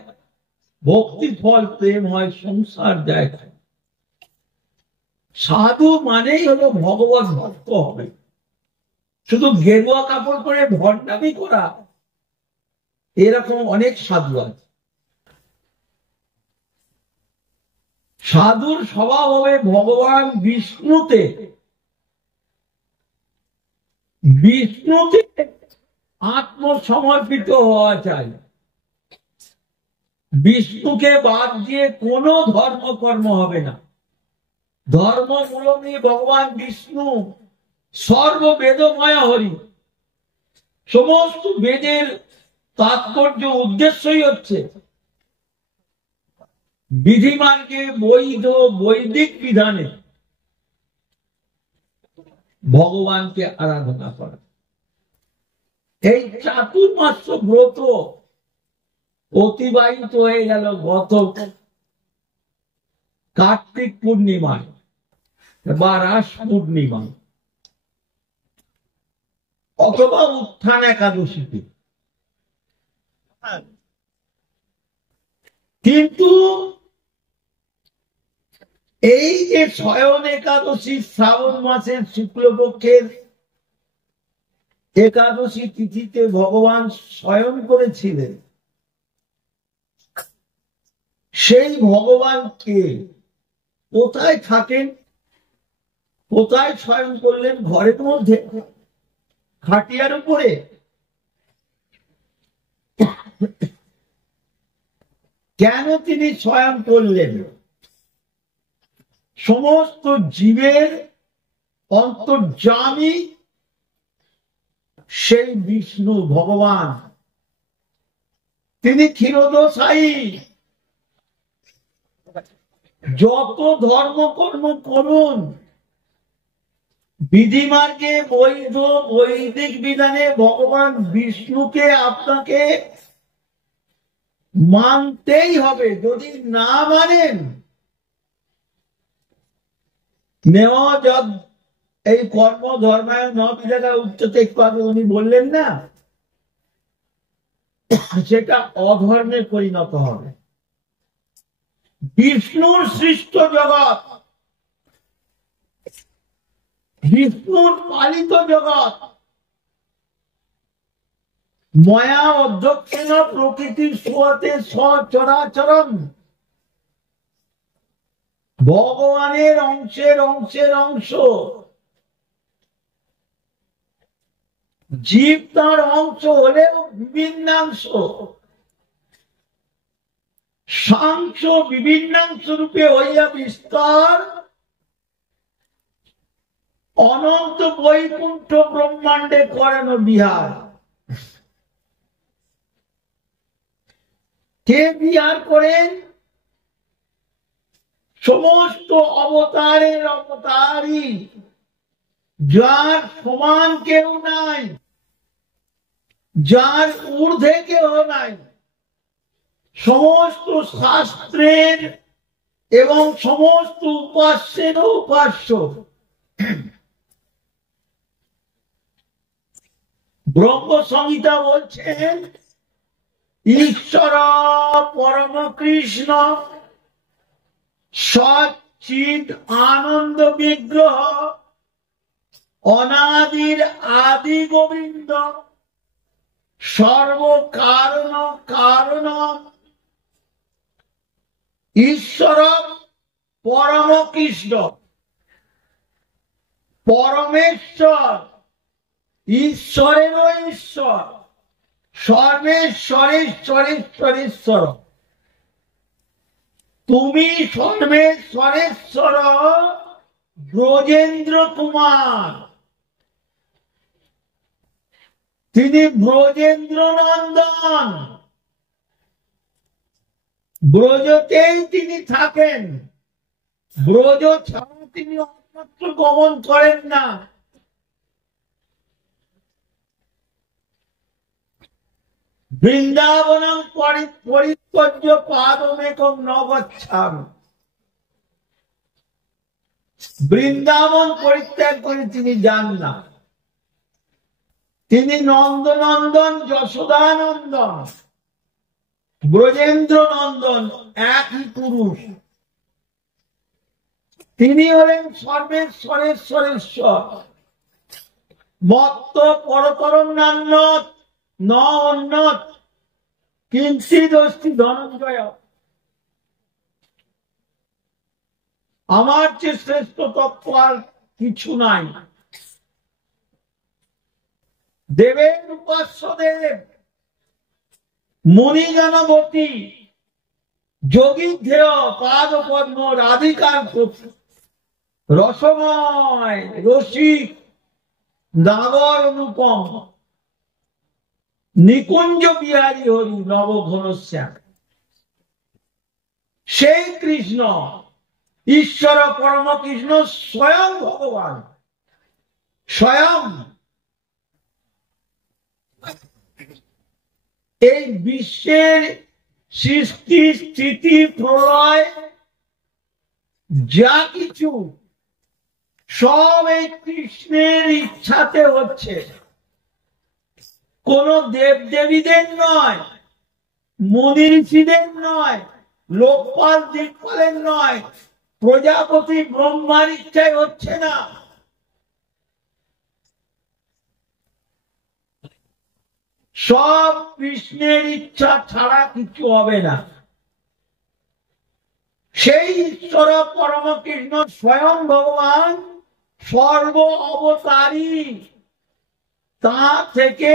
ভক্তি ফল প্রেম হয়, সংসার যায়। সাধু মানেই হলো ভগবত ভক্ত হবে। শুধু গেরুয়া কাপড় পরে ভণ্ডামি করা, এরকম অনেক সাধু আছে। সাধুর স্বভাব হবে ভগবান বিষ্ণুতে আত্মসমর্পিত হওয়া চাই। বিষ্ণুকে বাদ দিয়ে কোনো ধর্মকর্ম হবে না। ধর্ম মূলমী ভগবান বিষ্ণু সর্ববেদময় হরি। সমস্ত বেদের তাৎপর্য উদ্দেশ্যই হচ্ছে বিধিমার্গে বৈধ বৈদিক বিধানে ভগবানকে আরাধনা করা। এই চাতুর্মাস ব্রত অতিবাহিত হয়ে গেল গত কার্তিক পূর্ণিমায় বা রাস পূর্ণিমায় অথবা উত্থান একাদশীতে। কিন্তু এই যে শয়ন একাদশী, শ্রাবণ মাসের শুক্লপক্ষের একাদশী তিথিতে ভগবান শয়ন করেছিলেন, সেই ভগবানকে কোথায় থাকেন? কোথায় শয়ন করলেন? ঘরের মধ্যে, খাটিয়ার উপরে। কেন তিনি শয়ন করলেন? সমস্ত জীবের অন্তর্যামী সেই বিষ্ণু ভগবান, তিনি ক্ষীরোদশায়ী। যত ধর্মকর্ম করুন, বিধিমার্গে বৈধ বৈদিক বিধানে ভগবান বিষ্ণুকে আপনাকে মানতেই হবে। যদি না মানেন, এই কর্ম ধর্মায় ন বিধাতা উচ্চতে, একটু আগে উনি বললেন না, সেটা অধর্মে পরিণত হবে। বিষ্ণুর সৃষ্ট জগৎ, বিষ্ণুর পালিত জগৎ, মায়া অধ্যক্ষেন প্রকৃতির সোয়াতে সচরাচরম, ভগবানের অংশের অংশের অংশ, জীব তার অংশ হলেও বিভিন্নাংশ, সাংশ বিভিন্নাংশ রূপে হইয়া বিস্তার অনন্ত বৈকুণ্ঠ ব্রহ্মাণ্ডে করেন বিহার। কে বিহার করেন? সমস্ত অবতারের অবতারী, যার সমান কেউ নাই, যার ঊর্ধ্বে কেউ নাই, সমস্ত শাস্ত্রের এবং সমস্ত উপাস্যের উপাস্য। ব্রহ্ম সংহিতা বলছেন, ঈশ্বর পরম কৃষ্ণ সচ্চিদ আনন্দ বিগ্রহ অনাদির আদি গোবিন্দ সর্ব কারণ কারণ ঈশ্বর পরম কৃষ্ণ, পরমেশ্বর, ঈশ্বরেরও ঈশ্বর, সর্বেশ্বরেশ্বরেশ্বরেশ্বর। তুমি সর্বেশ্বরেশ্বর ব্রজেন্দ্র কুমার, তিনি ব্রজেন্দ্র নন্দন, ব্রজতেই তিনি থাকেন, ব্রজ ছাড়া তিনি অন্যত্র গমন করেন না। বৃন্দাবনম পরিত্যজ্য পাদমেকং ন গচ্ছামি, বৃন্দাবন পরিত্যাগ করে তিনি যান না। তিনি নন্দনন্দন, যশোদানন্দন, ব্রজেন্দ্র নন্দন, একই পুরুষ। তিনি হলেন সর্বেশ্বরেশ্বরেশ্বর। মত্ত পরতরম নান্যত ন অন্যত কিঞ্চিদস্তি ধনঞ্জয়। আমার চেয়ে শ্রেষ্ঠ তত্ত্ব আর কিছু নাই। দেবের উপাস্য দেব, মুনিজনবতী, যোগী ধ্যেয় পাদ পদ্ম রাধিকার রসময় রসিক নাগর অনুপম নিকুঞ্জ বিহারী হরি নবঘনশ্যাম। সেই কৃষ্ণ, ঈশ্বর পরম কৃষ্ণ স্বয়ং ভগবান, স্বয়ং এই বিশ্বের সৃষ্টি স্থিতি প্রলয় যা কিছু সব এই কৃষ্ণের ইচ্ছাতে হচ্ছে। কোন দেব দেবীদের নয়, মুনি ঋষিদের নয়, লোকপাল দিকপালের নয়, প্রজাপতি ব্রহ্মার ইচ্ছায় হচ্ছে না। সব কৃষ্ণের ইচ্ছা ছাড়া কিছু হবে না। সেই ঈশ্বর পরম কৃষ্ণ স্বয়ং ভগবান সর্ব অবতারী, তা থেকে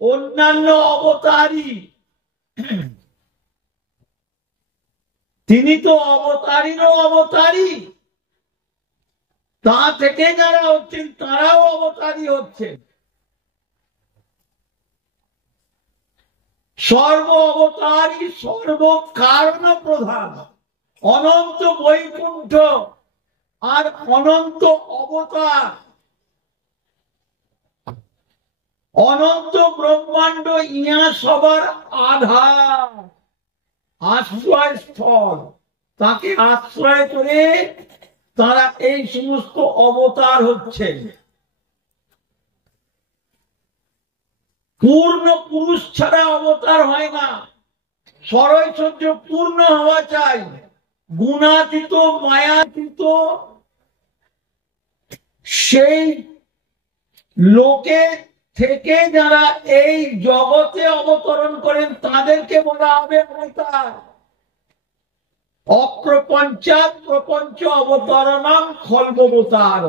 অন্যান্য অবতারী, তিনি তো অবতারীরও অবতারী, তা থেকে যারা হচ্ছেন তারাও অবতারী হচ্ছেন। সর্ব অবতারী সর্ব কারণ প্রধান, অনন্ত বৈকুণ্ঠ আর অনন্ত অবতার, অনন্ত ব্রহ্মাণ্ড ইয়া সবার আধার, আশ্রয় স্থল। তাকে আশ্রয় করে তারা এই সমস্ত অবতার হচ্ছেন। পূর্ণ পুরুষ ছাড়া অবতার হয় না, সরৈশ্বর্য পূর্ণ হওয়া চাই। গুণাতীত মায়াতীত সেই লোকে থেকে যারা এই জগতে অবতরণ করেন তাদেরকে বলা হবে অবতার। অপ্রপঞ্চাৎ প্রপঞ্চ অবতরণম খল্ববতার।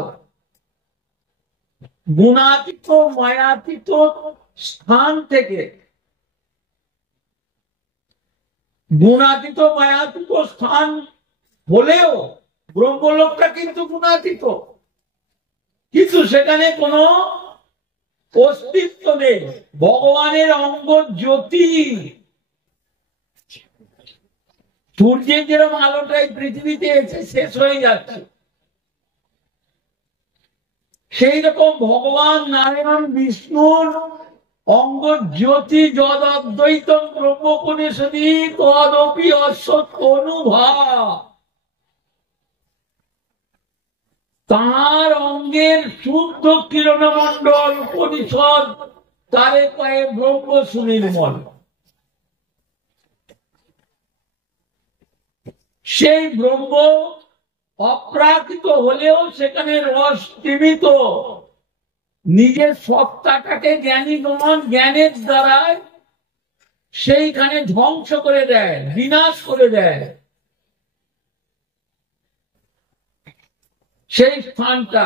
গুণাতীত মায়াতীত স্থান থেকে, গুণাতীত মায়াতীত স্থান হলেও ব্রহ্মলোকটা কিন্তু গুণাতীত, কিন্তু সেখানে কোনো অস্তিত্ব নেই। ভগবানের অঙ্গ জ্যোতি, সূর্যের যেরকম আলোটাই পৃথিবীতে এসে শেষ হয়ে যাচ্ছে, সেই রকম ভগবান নারায়ণ বিষ্ণুর অঙ্গ জ্যোতি যদ অদ্বৈতম ব্রহ্মোপনিষদি তদপি অসৎ অনুভব। তার অঙ্গের শুদ্ধ কিরণমণ্ডল উপনিষদ তারে পায়ে ব্রহ্ম সুনির্মল। সেই ব্রহ্ম অপ্রাকৃত হলেও সেখানে রস সীমিত। নিজের সত্তাটাকে জ্ঞানীগণ জ্ঞানের দ্বারা সেইখানে ধ্বংস করে দেয়, বিনাশ করে দেয়। সেই স্থানটা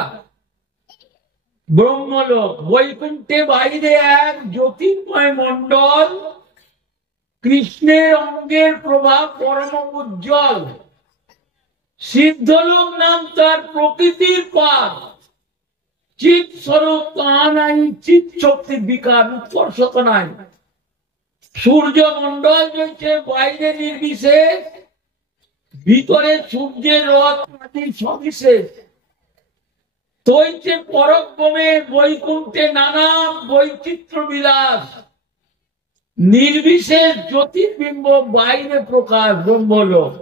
ব্রহ্মলোক। বৈকুণ্ঠে বাইরে এক জ্যোতির্ময় মণ্ডল, কৃষ্ণের অঙ্গের প্রভাব পরম উজ্জ্বল। সিদ্ধলোক নাম তার প্রকৃতির পাঠ। চিৎ স্বরূপ তা নাই, চিৎ শক্তির বিকার, উৎকর্ষত নাই। সূর্য মন্ডল রয়েছে বাইরে নির্বিশেষ, ভিতরে সূর্যের রথ সবিশেষ। তৈছে পরব্রমে বৈকুণ্ঠে নানা বৈচিত্র্য বিলাস। নির্বিশেষ জ্যোতির্বিম্ব বাইরে প্রকাশ ব্রহ্মলোক।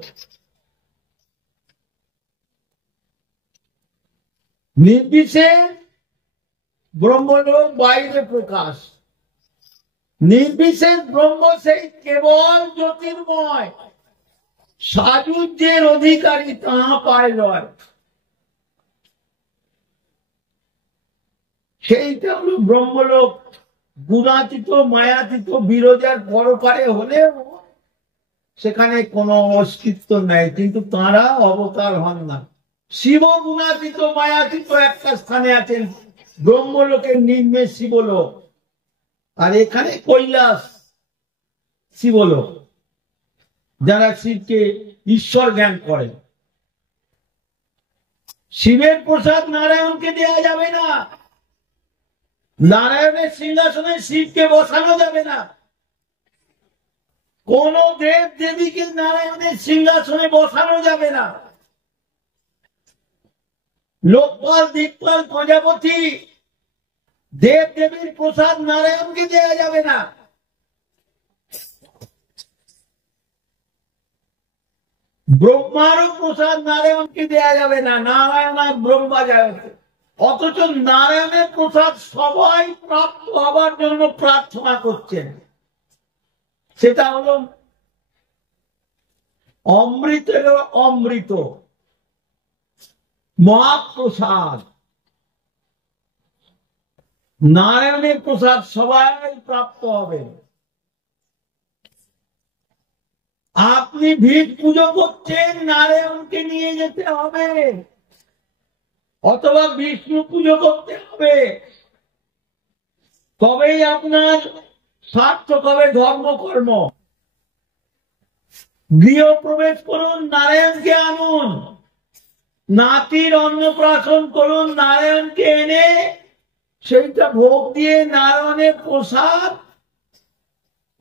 নির্বিশেষ ব্রহ্মলোক বাইরে প্রকাশ। নির্বিশেষ ব্রহ্ম সেই কেবল জ্যোতির্ময়, সাযুজ্যের অধিকারী তাহা পায় লয়। সেইটা হল ব্রহ্মলোক। গুণাতীত মায়াতীত বিরজার পরপারে হলেও সেখানে কোনো অস্তিত্ব নেই, কিন্তু তারা অবতার হন না। শিব গুণাতীত মায়াতীত একটা স্থানে আছেন, ব্রহ্মলোকের নিম্নে শিবলোক, আর এখানে কৈলাস শিবলোক। যারা শিবকে ঈশ্বর জ্ঞান করেন, শিবের প্রসাদ নারায়ণকে দেয়া যাবে না। নারায়ণের সিংহাসনে শিবকে বসানো যাবে না। কোন দেব দেবীকে নারায়ণের সিংহাসনে বসানো যাবে না। লোকপাল, দিকপাল, প্রজাপতি, দেব দেবীর প্রসাদ নারায়ণকে দেয়া যাবে না। ব্রহ্মারও প্রসাদ নারায়ণকে দেয়া যাবে না। নারায়ণ আর ব্রহ্মা যায়, অথচ নারায়ণের প্রসাদ সবাই প্রাপ্ত হবার জন্য প্রার্থনা করছেন। সেটা হলো অমৃতের অমৃত মহাপ্রসাদ। নারায়ণের প্রসাদ সবাই প্রাপ্ত হবে। আপনি ভিড় পুজো করছেন, নারায়ণকে নিয়ে যেতে হবে। অথবা বিষ্ণু পুজো করতে হবে, তবেই আপনার সার্থক হবে ধর্মকর্ম। গৃহ প্রবেশ করুন, নারায়ণকে আনুন, নাতির অন্নপ্রাশন করুন, নারায়ণকে এনে সেইটা ভোগ দিয়ে নারায়ণের প্রসাদ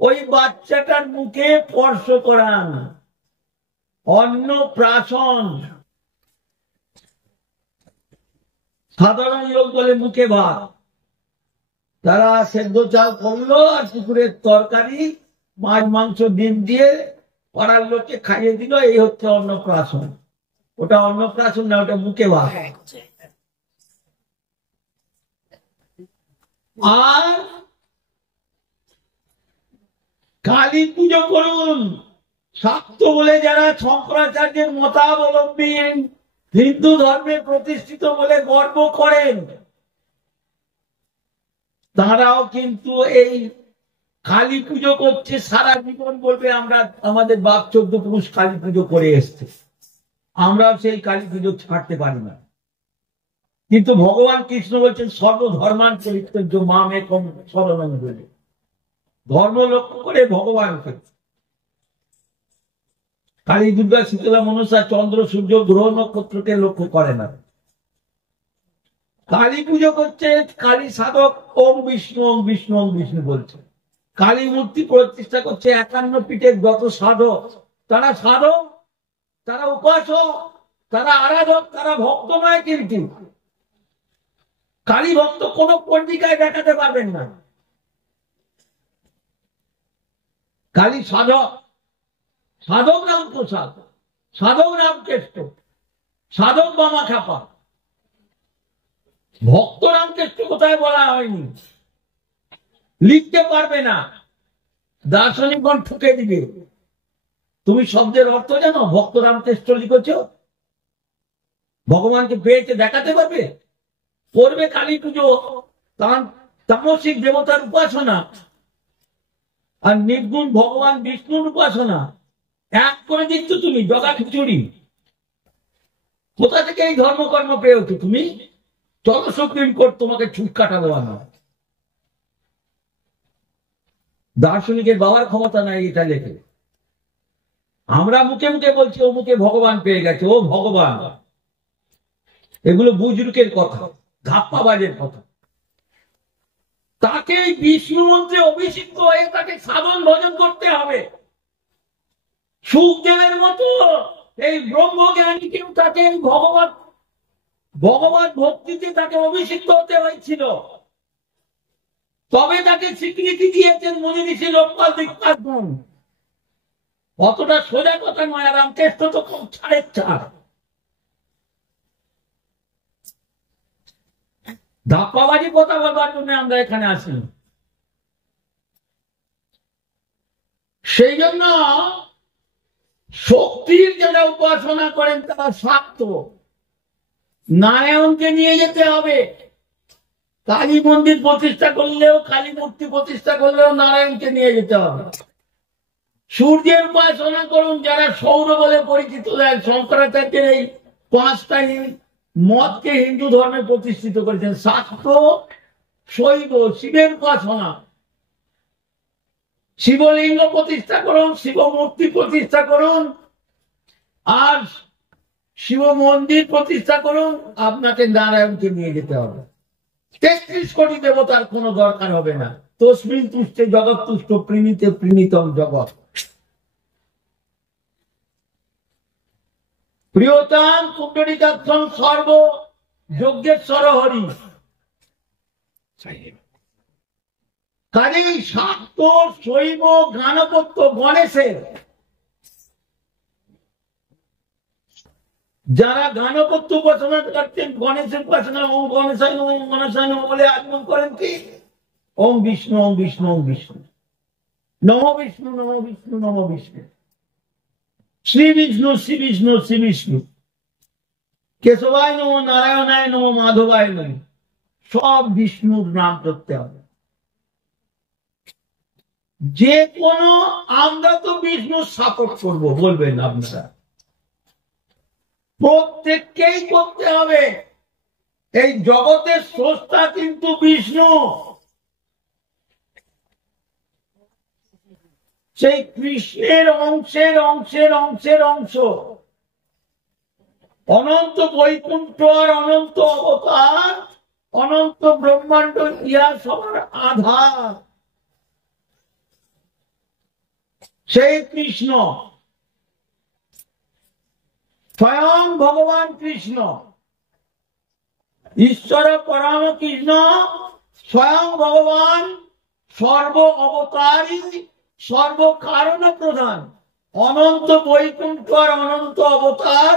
ওই বাচ্চাটার মুখে স্পর্শ করান। অন্নপ্রাশন সাধারণ লোক বলে মুখে ভাত, তারা সেদ্ধ চাল করলো আর পুকুরের তরকারি, মাছ মাংস ডিম দিয়ে পাড়ার লোককে খাইয়ে দিল, এই হচ্ছে অন্নপ্রাশন। ওটা অন্নপ্রাশন না, ওটা মুখে ভাত। আর কালী পুজো করুন। শাক্ত বলে যারা শঙ্করাচার্যের মতাবলম্বী হিন্দু ধর্মে প্রতিষ্ঠিত বলে গর্ব করেন, তারাও কিন্তু এই কালী পুজো করছে। সারা জীবন বলবে আমরা আমাদের বাপ 14 পুরুষ কালী পুজো করে এসছে, আমরা সেই কালী পুজো ছাড়তে পারি না। কিন্তু ভগবান কৃষ্ণ বলছেন সর্বধর্মান পরিত্যাজ্য মাম একম শরণং ব্রজ। ধর্ম লক্ষ্য করে ভগবানকে। কালী দুর্গা শীতলা মনসা চন্দ্র সূর্য গ্রহ নক্ষত্রকে লক্ষ্য করে না। কালী পুজো করছে কালী সাধক ওম বিষ্ণু ওম বিষ্ণু ওম বিষ্ণু বলছে। কালী মূর্তি প্রতিষ্ঠা করছে 51 পীঠের যত সাধক, তারা সাধক, তারা উপাসক, তারা আরাধক, তারা ভক্ত নয়। কিন্তু কালী ভক্ত কোন পত্রিকায় দেখাতে পারবেন না। কালী সাধক, সাধক রামপ্রসাদ, সাধক রামকৃষ্ণ, সাধক বামা খাপা। ভক্ত রামকৃষ্ণ কোথায় বলা হয়নি, লিখতে পারবে না, দার্শনিকগণ ঠুকে দিবে। তুমি শব্দের অর্থ জানো? ভক্ত রামকৃষ্ণ লিখেছ, ভগবানকে পেয়েছে দেখাতে পারবে? করবে কালী পুজো, তামসিক দেবতার উপাসনা, আর নির্গুণ ভগবান বিষ্ণুর উপাসনা এক করে দিচ্ছ তুমি, জগা খিচুড়ি। কোথা থেকে এই ধর্মকর্ম পেয়েছো তুমি? চলো সুপ্রিম কোর্ট তোমাকে ছুট কাটা দেওয়া না। দার্শনিকের বাবার ক্ষমতা নাই এটা লেখে। আমরা মুখে মুখে বলছি ও মুখে ভগবান পেয়ে গেছে, ও ভগবান। এগুলো বুজরুকের কথা, ধাপ্পাবাজের কথা। তাকে বিষ্ণু মন্ত্রে অভিষিক্ত হয়ে তাকে সাধন ভজন করতে হবে। সুখদেবের মতো এই ব্রহ্মজ্ঞানীকেও তাকে ভগবত ভক্তিতে তাকে অভিষিক্ত হতে হয়েছিল, তবে তাকে স্বীকৃতি দিয়েছেন মুনি ঋষি লোকপাল দীক্ষার গুণ। অতটা সোজা কথা নয়। রামকৃষ্ণ তো খুব ছাড়ের ছাড়। ধাপ্পাবাজি কথা বলবার জন্য আমরা এখানে আসি। সেই জন্য শক্তির যারা উপাসনা করেন তারা শাক্ত। নারায়ণকে নিয়ে যেতে হবে। কালী মন্দির প্রতিষ্ঠা করলেও, কালী মূর্তি প্রতিষ্ঠা করলেও নারায়ণকে নিয়ে যেতে হবে। সূর্যের উপাসনা করুন, যারা সৌর বলে পরিচিত। শঙ্করাচার্যের এই 5টা মতকে হিন্দু ধর্মে প্রতিষ্ঠিত করেছেন। শাক্ত, শৈব, শিবের উপাসনা। শিবলিঙ্গ প্রতিষ্ঠা করুন, শিব মূর্তি প্রতিষ্ঠা করুন, আর শিব মন্দির প্রতিষ্ঠা করুন। আপনাকে নারায়ণকে নিয়ে যেতে হবে। 33 কোটি দেবতার কোনো দরকার হবে না। তস্মিন তুষ্টে জগৎ তুষ্ট, প্রীণিতে প্রীণিতম জগৎ। প্রিয়তাম কুণ্ডলিকাক্ষম সর্ব যজ্ঞেশ্বর হরি। কাজেই শাক্ত, শৈব, গাণপত্য, গণেশের যারা গাণপত্য উপাসনা করতেন, গণেশের উপাসনা ওম গণেশায় নমঃ, ওম গণেশায় নমঃ বলে আগমন করেন কি ওম বিষ্ণু ওম বিষ্ণু ওম বিষ্ণু, নম বিষ্ণু নম বিষ্ণু নম বিষ্ণু, শ্রী বিষ্ণু শ্রী বিষ্ণু শ্রী বিষ্ণু, কেশবায় নম, নারায়ণায় নম, মাধবায় নম। সব বিষ্ণুর নাম করতে হবে। যে কোনো, আমরা তো বিষ্ণু সাপোর্ট করবো বলবেন আপনারা, প্রত্যেককেই করতে হবে। এই জগতের স্রষ্টা কিন্তু বিষ্ণু। সেই কৃষ্ণের অংশের অংশের অংশের অংশ অনন্ত বৈকুণ্ঠ আর অনন্ত অবতার অনন্ত ব্রহ্মাণ্ড ইহা সবার আধার। সেই কৃষ্ণ স্বয়ং ভগবান কৃষ্ণ, ঈশ্বর পরম কৃষ্ণ স্বয়ং ভগবান, সর্ব অবতারী সর্ব কারণ প্রধান, অনন্ত বৈকুণ্ঠ আর অনন্ত অবতার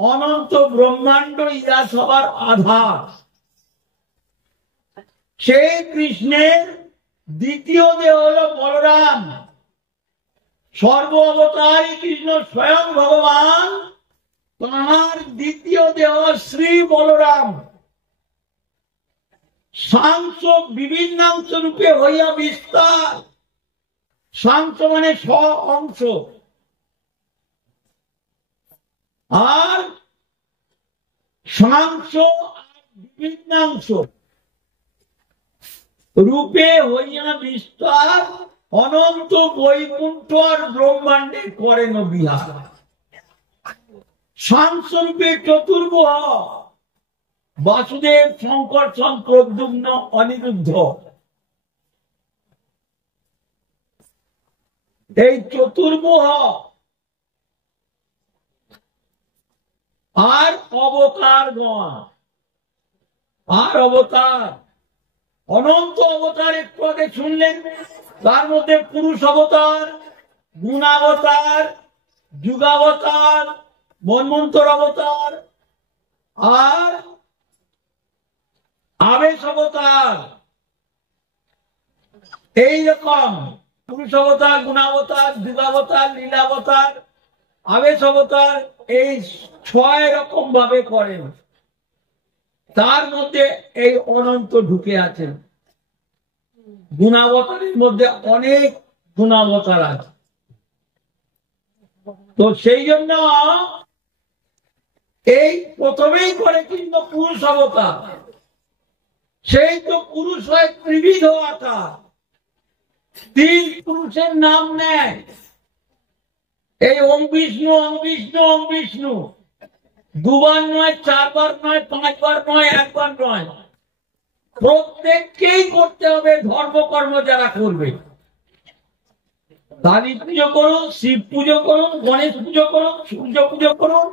অনন্ত ব্রহ্মাণ্ড ইহা সবার আধার। সেই কৃষ্ণের দ্বিতীয় দেহ হল বলরাম। সর্ব অবতারী কৃষ্ণ স্বয়ং ভগবান, তাঁর দ্বিতীয় দেহ শ্রী বলরাম। সাংস বিভিন্নাংশ রূপে হইয়া বিস্তার। সাংস মানে স্ব অংশ, আর সাংস বিভিন্নাংশ রূপে হইয়া বিস্তার অনন্ত বৈকুণ্ঠ আর ব্রহ্মাণ্ডে করেন বিহার। সাংস রূপে চতুর্ভুজ বাসুদেব, শঙ্কর, প্রদ্যুম্ন, অনিরুদ্ধ। এই চতুর্ভুজ আর অবতার গণ, আর অবতার অনন্ত অবতার একটু আগে শুনলেন। তার মধ্যে পুরুষ অবতার, গুণাবতার, যুগাবতার, মন্বন্তর অবতার আর আবেশ অবতার। এইরকম পুরুষ অবতার, গুণাবতার, যুগাবতার, লীলাবতার, আবেশ অবতার, এই 6 রকম ভাবে করেন। তার মধ্যে এই অনন্ত ঢুকে আছেন। গুণাবতারের মধ্যে অনেক গুণাবতার আছে। তো সেই জন্য এই প্রথমেই করে কিন্তু পুরুষ অবতার। সেই তো পুরুষ হয় ত্রিবিধ আকার, 3 পুরুষের নাম নেয়। এই ওম বিষ্ণু, ওম বিষ্ণু, ওম বিষ্ণু 2 বার নয়, 4 বার নয়, 5 বার নয়, 1 বার নয়, প্রত্যেককেই করতে হবে। ধর্মকর্ম যারা করবে, কালী পুজো করুন, শিব পুজো করুন, গণেশ পুজো করুন, সূর্য পুজো করুন,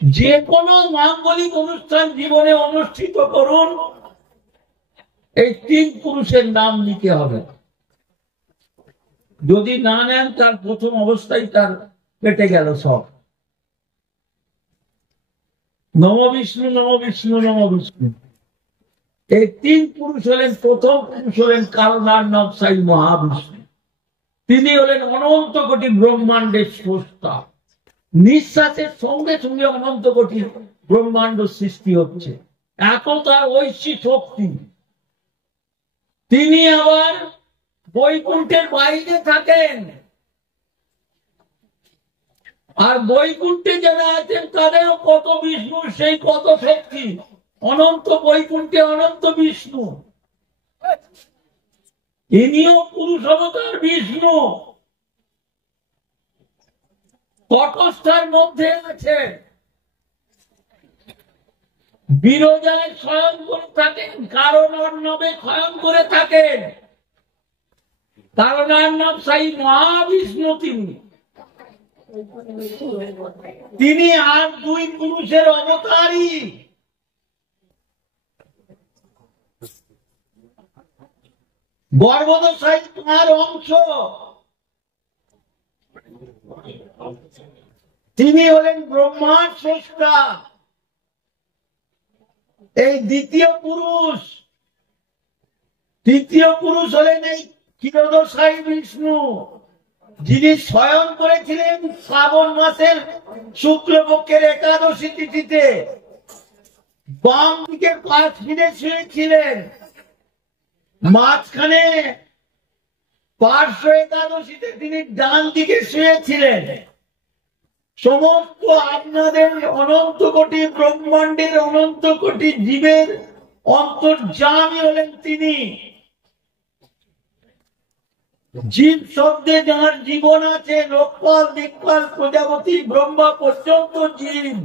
যে কোনো মাঙ্গলিক অনুষ্ঠান জীবনে অনুষ্ঠিত করুন, এই 3 পুরুষের নাম নিতে হবে। যদি না নেন তার প্রথম অবস্থায় তার কেটে গেল সব। নম বিষ্ণু, নম বিষ্ণু, নম বিষ্ণু। এই 3 পুরুষ হলেন, প্রথম পুরুষ হলেন কারণার্ণব সাই মহাবিষ্ণু। তিনি হলেন অনন্ত কোটি ব্রহ্মাণ্ডের স্রষ্টা। নিঃশ্বাসের সঙ্গে সঙ্গে অনন্ত কোটি ব্রহ্মাণ্ড সৃষ্টি হচ্ছে, এত তার ঐশী শক্তি। তিনি আবার বৈকুণ্ঠের বাইরে থাকেন, আর বৈকুণ্ঠে যারা আছেন তাদেরও কত বিষ্ণু, সেই কত শক্তি। অনন্ত বৈকুণ্ঠে অনন্ত বিষ্ণু, ইনিও পুরুষ অবতার বিষ্ণু। তটস্থার মধ্যে আছে, বিরজায় স্বয়ং করে থাকেন, কারণ অর্ণবে স্বয়ং করে থাকেন। কারণার্ণব সাই মহাবিষ্ণু তিনি আর 2 পুরুষের অবতারই। গর্ভদশাই তাঁর অংশ। তিনি হলেন ব্রহ্মার স্রষ্টা। এই দ্বিতীয় পুরুষ, তৃতীয় পুরুষ হলেন এই ক্ষীরোদশাই বিষ্ণু, যিনি স্বয়ং করেছিলেন শ্রাবণ মাসের শুক্লপক্ষের একাদশী তিথিতে। বাম দিকে 5 ফিরে শুয়েছিলেন, মাঝখানে পার্শ্ব একাদশীতে তিনি ডান দিকে শুয়েছিলেন। সমস্ত আপনাদের অনন্ত কোটি ব্রহ্মাণ্ডের অনন্ত কোটি জীবের অন্তর্যামী হলেন তিনি। জীব শব্দে যার জীবন আছে, লোকপাল দিকপাল প্রজাপতি ব্রহ্মা পর্যন্ত জীব।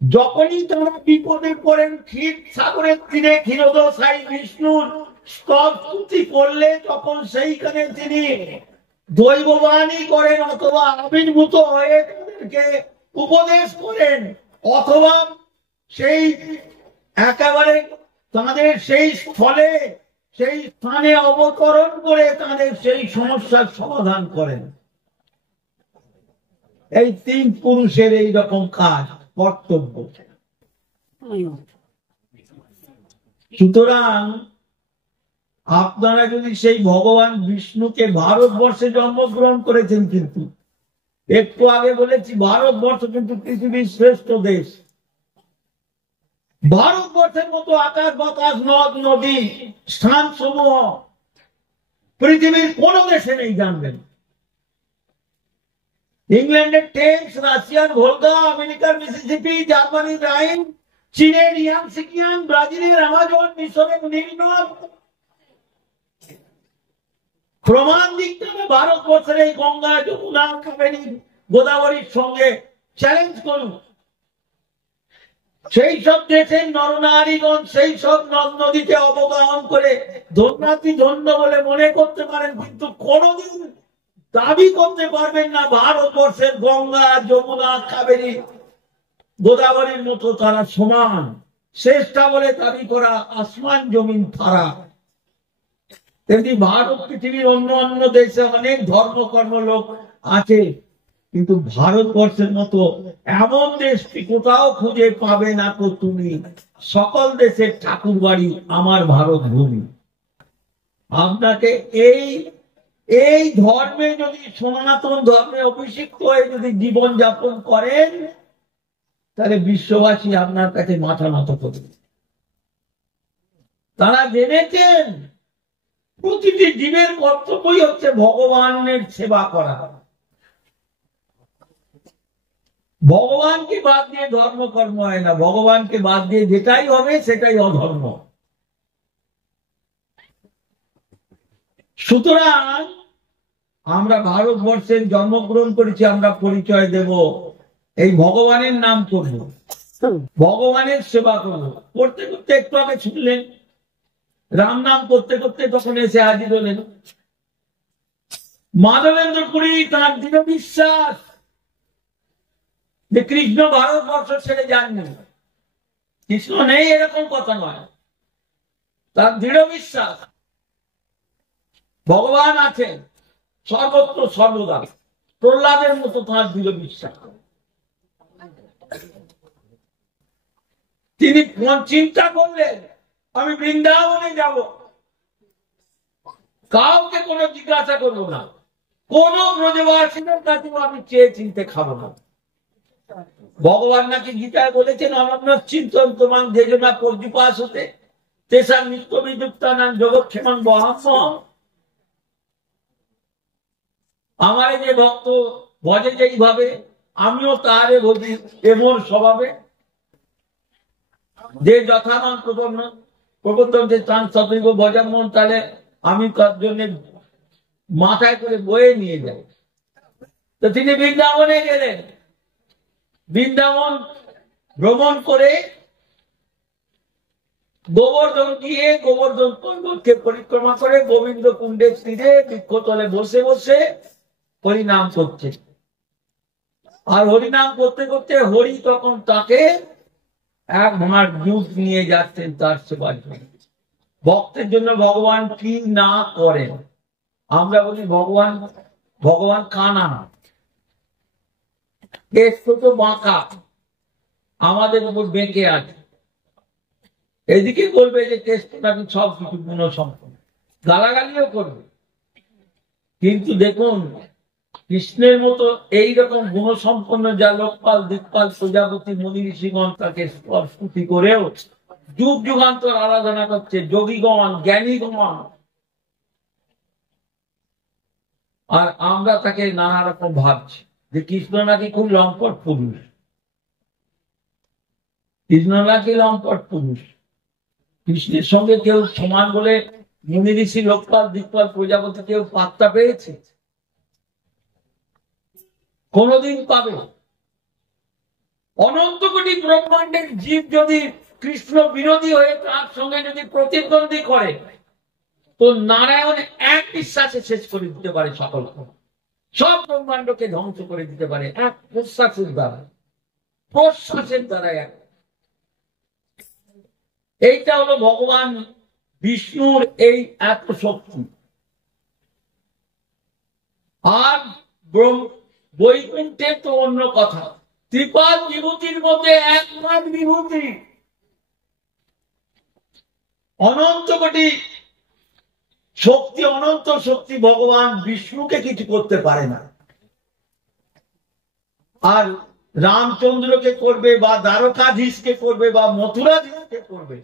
যখনই তারা বিপদে পড়েন, ক্ষীর সাগরের তীরে ক্ষীরোদশায়ী বিষ্ণুর স্তব স্তুতি করলে তখন সেইখানে তিনি দৈববাণী করেন, অথবা আবির্ভূত হয়ে তাদেরকে উপদেশ করেন, অথবা সেই একেবারে তাদের সেই স্থলে সেই স্থানে অবতরণ করে তাদের সেই সমস্যার সমাধান করেন। এই তিন পুরুষের এই রকম কাজ কর্তব্য। সুতরাং আপনারা যদি সেই ভগবান বিষ্ণুকে, ভারতবর্ষে জন্মগ্রহণ করেছেন, কিন্তু একটু আগে বলেছি ভারতবর্ষ কিন্তু পৃথিবীর শ্রেষ্ঠ দেশ। ভারতবর্ষের মতো আকাশ বাতাস নদ নদী স্থান সমূহ পৃথিবীর কোন দেশে নেই, জানবেন। ইংল্যান্ডের টেমস, রাশিয়ার ভোলগা, আমেরিকার মিসিসিপি, জার্মানির রাইন, চীনের ইয়াংসিকিয়াং, ব্রাজিলের আমাজন, মিশরের নীলনদ, প্রমাণ দিক থেকে ভারতবর্ষের এই গঙ্গা, যমুনা, কাবেরী, গোদাবরীর সঙ্গে চ্যালেঞ্জ করুন। সেই সব দেশের নরনারীগণ সেই সব নদ নদীতে অবগাহন করে ধন্যাতি ধন্য বলে মনে করতে পারেন, কিন্তু কোনদিন দাবি করতে পারবেন না ভারতবর্ষের গঙ্গা, যমুনা, কাবেরী, গোদাবরীর মতো তারা সমান। শ্রেষ্ঠা বলে দাবি করা আসমান জমিন ফারাক। তেমনি ভারত পৃথিবীর অন্য অন্য দেশে অনেক ধর্মকর্ম লোক আছে, কিন্তু ভারতবর্ষের মতো এমন দেশটি কোথাও খুঁজে পাবে না তো তুমি। সকল দেশের ঠাকুর বাড়ি আমার ভারত ভূমি। আপনাকে এই ধর্মে যদি, সনাতন ধর্মে অভিষিক্ত হয়ে যদি জীবন যাপন করেন, তাহলে বিশ্ববাসী আপনার কাছে মাথা নত করবে। তারা জেনেছেন প্রতিটি জীবের কর্তব্যই হচ্ছে ভগবানের সেবা করা। ভগবানকে বাদ দিয়ে ধর্মকর্ম হয় না, ভগবানকে বাদ দিয়ে যেটাই হবে সেটাই অধর্ম। সুতরাং আমরা ভারতবর্ষে জন্মগ্রহণ করেছি, আমরা পরিচয় দেব, এই ভগবানের নাম করব, ভগবানের সেবা করব। করতে করতে একটু আগে শুনলেন রাম নাম করতে করতে তখন এসে হাজির হলেন মাধবেন্দ্রপুরী। তার দৃঢ় বিশ্বাস যে কৃষ্ণ ভারতবর্ষ ছেড়ে যাননি, কৃষ্ণ নেই এরকম কথা নয়, তার দৃঢ় বিশ্বাস ভগবান আছেন সর্বত্র সর্বদা। প্রহ্লাদের মতো তাঁর দৃঢ় বিশ্বাস। তিনি চিন্তা করলেন আমি বৃন্দাবনে যাব, কাউকে কোনো জিজ্ঞাসা করবো না, কোন ব্রজবাসীদের কাছে আমি চেয়ে চিনতে খাবো না। ভগবান নাকি গীতায় বলেছেন অনন্য চিন্তন তোমাং যেজনা পর্যুপাস হতে তেসার নিত্য বিযুক্তা নাম যোগক্ষেমন বহাম। আমার যে ভক্ত ভজে যেইভাবে আমিও তারে ভজি এমন স্বভাবে, যে যথামান প্রবর্তন যে চান সদৈব ভজার মন, তাহলে আমি তার জন্য মাথায় করে বয়ে নিয়ে যাই। তো তিনি বৃন্দাবনে গেলেন, বৃন্দাবন ভ্রমণ করে গোবর্ধন গিয়ে গোবর্ধন পর্বতকে পরিক্রমা করে গোবিন্দ কুণ্ডের তীরে বৃক্ষতলে বসে বসে হরিনাম করছে। আর হরিনাম করতে করতে হরি তখন তাকে এক ভাঁড় দুধ নিয়ে যাচ্ছেন তার সেবার জন্য। ভক্তের জন্য ভগবান কি না করেন। আমরা বলি ভগবান কানা, কেশ তো বাঁকা, আমাদের উপর বেঁকে আছে। এদিকে বলবে যে কেশটা নাকি সব কিছু গুণ সম্পন্ন, গালাগালিও করবে। কিন্তু দেখুন কৃষ্ণের মতো এইরকম গুণ সম্পন্ন যা লোকপাল দিকপাল প্রজাপতি মুনি ঋষিগণ তাকে স্তুতি করেও যুগ যুগান্তর আরাধনা করছে, যোগীগণ জ্ঞানীগণ। আর আমরা তাকে নানা রকম ভাবছি, যে কৃষ্ণ নাকি খুব লম্পট পুরুষ, কৃষ্ণ নাকি লম্পট পুরুষ, কৃষ্ণের সঙ্গে কেউ সমান বলে মুনি ঋষি লোকপাল দিকপাল প্রজাপতি কেউ পাত্তা পেয়েছে? কোনদিন পাবে? অনন্ত কোটি ব্রহ্মাণ্ডের জীব যদি কৃষ্ণ বিরোধী হয়ে তার সঙ্গে যদি প্রতিদ্বন্দ্বী করে, তো নারায়ণ এক বিশ্বাসে শেষ করে দিতে পারে সকল, সব ব্রহ্মাণ্ডকে ধ্বংস করে দিতে পারে এক প্রশ্বাসের দ্বারা, প্রশ্বাসের দ্বারা এক। এইটা হলো ভগবান বিষ্ণুর এই এত শক্তি। আর বৈকুণ্ঠে তো অন্য কথা, ত্রিপাদ বিভূতির মধ্যে একমাত্র বিভূতি, অনন্ত কোটি শক্তি, অনন্ত শক্তি ভগবান বিষ্ণুকে কিছু করতে পারে না। আর রামচন্দ্রকে করবে বা দ্বারকাধীশকে করবে বা মথুরাধীশকে করবে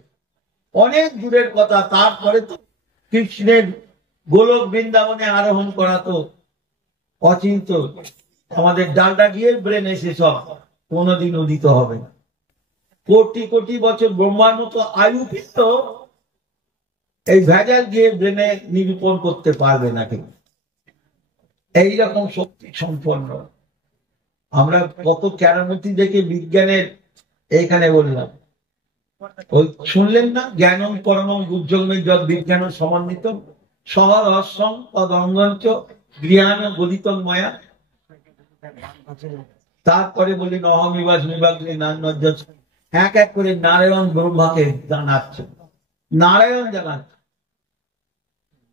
অনেক দূরের কথা। তারপরে তো কৃষ্ণের গোলক বৃন্দাবনে আরোহণ করা তো অচিন্ত, আমাদের ডালটা গিয়ে ব্রেন এসে সব কোনোদিন উদিত হবে না। কোটি কোটি বছর ব্রহ্মার মতো আয়ু পেত, এই ভেজাল গিয়ে ব্রেনে নিরূপণ করতে পারবে না কেউ। এইরকম শক্তি সম্পন্ন। আমরা কত কেরামতি দেখে বিজ্ঞানের এইখানে বললাম, ওই শুনলেন না, জ্ঞানম পরমম গুজ্জলমে যদ বিজ্ঞান সমন্বিত সহরহস্যম তদঙ্গঞ্চ গৃহান গলিতম মায়া। তারপরে বলি নহমিবাস বিভাগ এক এক করে নারায়ণ ব্রহ্মাকে জানাচ্ছে, নারায়ণ জানাচ্ছে,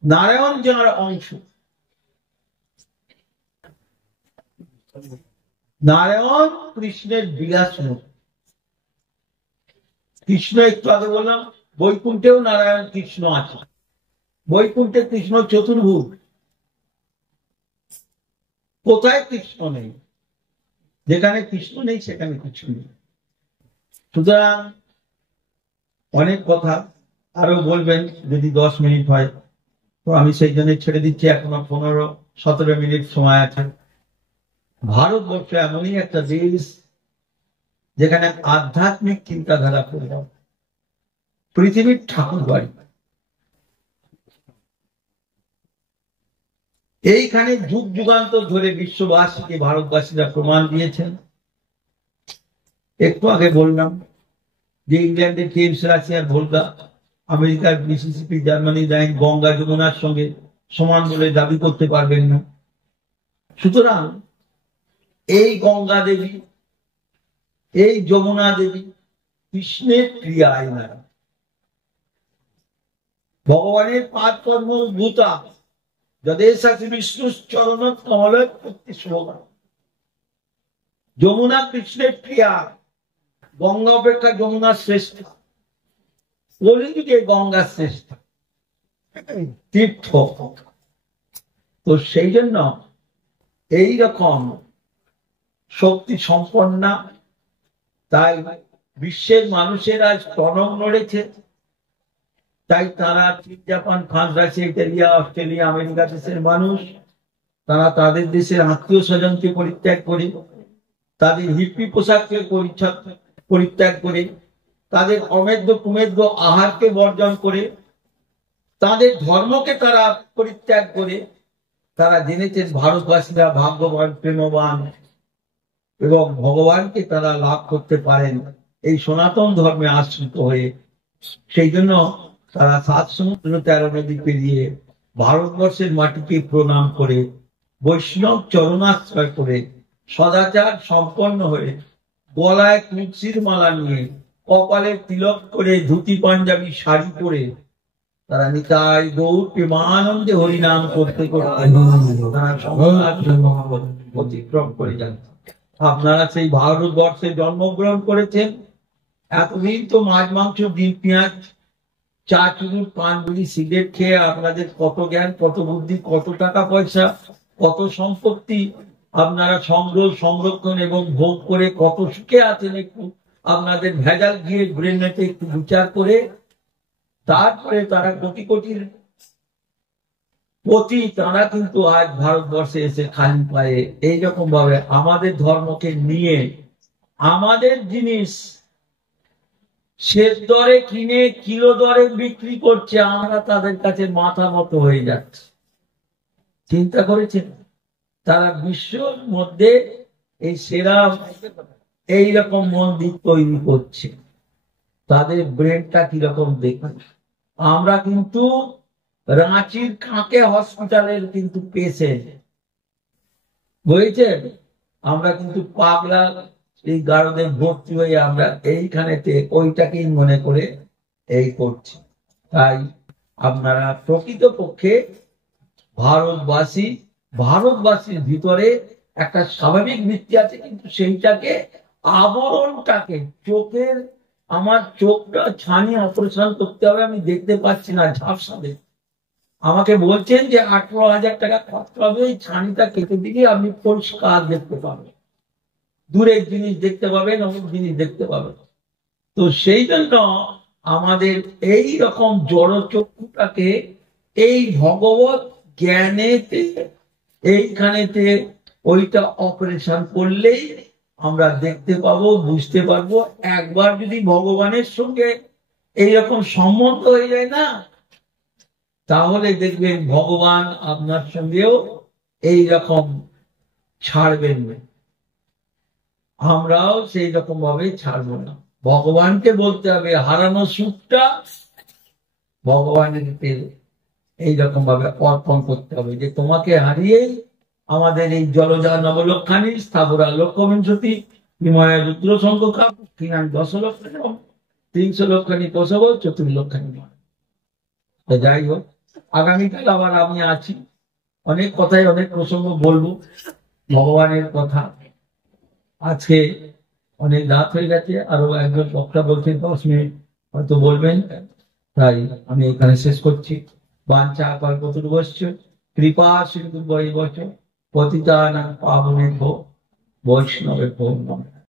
নারায়ণ যার অংশ, নারায়ণ কৃষ্ণের বিলাস রূপ। কৃষ্ণ একটু আগে বললাম বৈকুণ্ঠেও নারায়ণ কৃষ্ণ আছে, বৈকুণ্ঠে কৃষ্ণ চতুর্ভুজ, কোথায় কৃষ্ণ নেই? যেখানে কৃষ্ণ নেই সেখানে কিছু নেই। সুতরাং অনেক কথা আরো বলবেন, যদি 10 মিনিট হয় তো আমি সেই জন্য ছেড়ে দিচ্ছি, এখনো 15-17 মিনিট সময় আছে। ভারতবর্ষ এমনই একটা দেশ যেখানে আধ্যাত্মিক চিন্তাধারা প্রয়োজন, পৃথিবীর ঠাকুর বাড়ি। এইখানে যুগ যুগান্তর ধরে বিশ্ববাসীকে ভারতবাসীরা প্রমাণ দিয়েছেন। একটু আগে বললাম যে ইংল্যান্ডের টেমস, রাশিয়ার ভোল্গা, আমেরিকার মিসিসিপি, জার্মানি রাইন গঙ্গা যমুনার সঙ্গে সমান বলে দাবি করতে পারবেন না। সুতরাং এই গঙ্গা দেবী, এই যমুনা দেবী কৃষ্ণের ক্রিয়া আইনা, ভগবানের পাদ কর্ম ভূতা যদেশাসি বিষ্ণু চরণ কমল শ্লোগান। যমুনা কৃষ্ণের ক্রিয়া, গঙ্গা অপেক্ষা যমুনা শ্রেষ্ঠ, কলিযুগে গঙ্গা শ্রেষ্ঠ তীর্থ। তো সেই জন্য এইরকম শক্তি সম্পন্না, তাই বিশ্বের মানুষের আজ প্রণব নড়েছে। তাই তারা চীন, Japan, France, Russia, Italia, Australia, America দেশের মানুষ, তারা তাদের দেশের আত্মীয় স্বজনকে পরিত্যাগ করে, তাদের হিপি পোশাককে পরিত্যাগ করে, তাদের অমেদ্য কুমেদ্য আহারকে বর্জন করে, তাদের ধর্মকে তারা পরিত্যাগ করে, তারা জেনেছেন ভারতবাসীরা ভাগ্যবান, প্রেমবান এবং ভগবানকে তারা লাভ করতে পারেন এই সনাতন ধর্মে আশ্রিত হয়ে। সেই জন্য তারা 7 সমুদ্র 13 নদী পেরিয়ে ভারতবর্ষের মাটিকে প্রণাম করে, বৈষ্ণব চরণাশ্রয় করে, সদাচার সম্পন্ন হয়ে, গলায় তুলসীর মালা নিয়ে, কপালে তিলক করে, ধুতি পাঞ্জাবি শাড়ি পরে তারা নিতাই গৌর প্রেমানন্দে হরিনাম করতে করতে তারা অতিক্রম করে যাচ্ছে। আপনারা সেই ভারতবর্ষে জন্মগ্রহণ করেছেন, এতদিন তো মাছ মাংস ডিম পেঁয়াজ চা চুরুট পান বিড়ি সিগারেট খেয়ে আপনাদের কত জ্ঞান, কত বুদ্ধি, কত টাকা পয়সা, কত সম্পত্তি আপনারা সংগ্রহ সংরক্ষণ এবং ভোগ করে কত সুখে আছেন। একটু আপনাদের ভেজাল গিয়ে ব্রেনেতে একটু বিচার করে তারপরে তারা কোটি কোটির পতি তারা কিন্তু আজ ভারতবর্ষে এসে খালি পায়ে এইরকম ভাবে আমাদের ধর্মকে নিয়ে আমাদের জিনিস শেষ দরে কিনে কিলো দরে বিক্রি করছে, আমরা তাদের কাছে মাথা মতো হয়ে যাচ্ছে। চিন্তা করেছেন তারা বিশ্বর মধ্যে এই সেরা এইরকম মন্দির তৈরি করছে, তাদের ব্রেনটা কিরকম দেখুন। আমরা কিন্তু রাঁচির কাঁকে হসপিটালের কিন্তু পেশেন্ট, বুঝেছেন? আমরা কিন্তু পাগলা এই গারদে ভর্তি হয়ে আমরা এইখানেতে ওইটাকেই মনে করে এই করছি। তাই আপনারা প্রকৃতপক্ষে ভারতবাসীর ভিতরে একটা স্বাভাবিক বৃত্তি আছে, কিন্তু সেইটাকে আবরণটাকে চোখের, আমার চোখটা ছানি অপারেশন করতে হবে, আমি দেখতে পাচ্ছি না, ঝাপসা দেখতে। আমাকে বলছেন যে 18,000 টাকা খরচা হবে, এই ছানিটা কেটে দিলে আপনি পরিষ্কার দেখতে পাবেন, দূরের জিনিস দেখতে পাবেন, অনেক জিনিস দেখতে পাবেন। তো সেই জন্য আমাদের এই রকম জড়চক্ষুটাকে এই ভগবত জ্ঞানেতে এইখানেতে ওইটা অপারেশন করলেই আমরা দেখতে পাবো, বুঝতে পারবো। একবার যদি ভগবানের সঙ্গে এইরকম সম্বন্ধ হয়ে যায় না, তাহলে দেখবেন ভগবান আপনার সঙ্গেও এই রকম ছাড়বেন না, আমরাও সেই রকম ভাবে ছাড়বো না। ভগবানকে বলতে হবে, হারানো সুখটা ভগবানের এইরকম ভাবে অর্পণ করতে হবে, যে তোমাকে হারিয়ে আমাদের এই জলজা নবলক্ষানি স্থাবরা লক্ষ্যবিংশতি হিমালয় রুদ্র সংখ্যা কিনান 10 লক্ষ 300 লক্ষানি প্রসব 4 লক্ষানি। যাই হোক, আগামীকাল আবার আমি আছি, অনেক কথাই অনেক প্রসঙ্গ বলবো ভগবানের কথা। আজকে অনেক রাত হয়ে গেছে, আরো একজন বক্তা বলছেন 10 মিনিট হয়তো বলবেন, তাই আমি এখানে শেষ করছি। বাঞ্ছা কল্পতরুভ্যশ্চ কৃপা সিন্ধু বৈবচ পতিতানাং পাবনেভ্যো বৈষ্ণবেভ্যো নমঃ।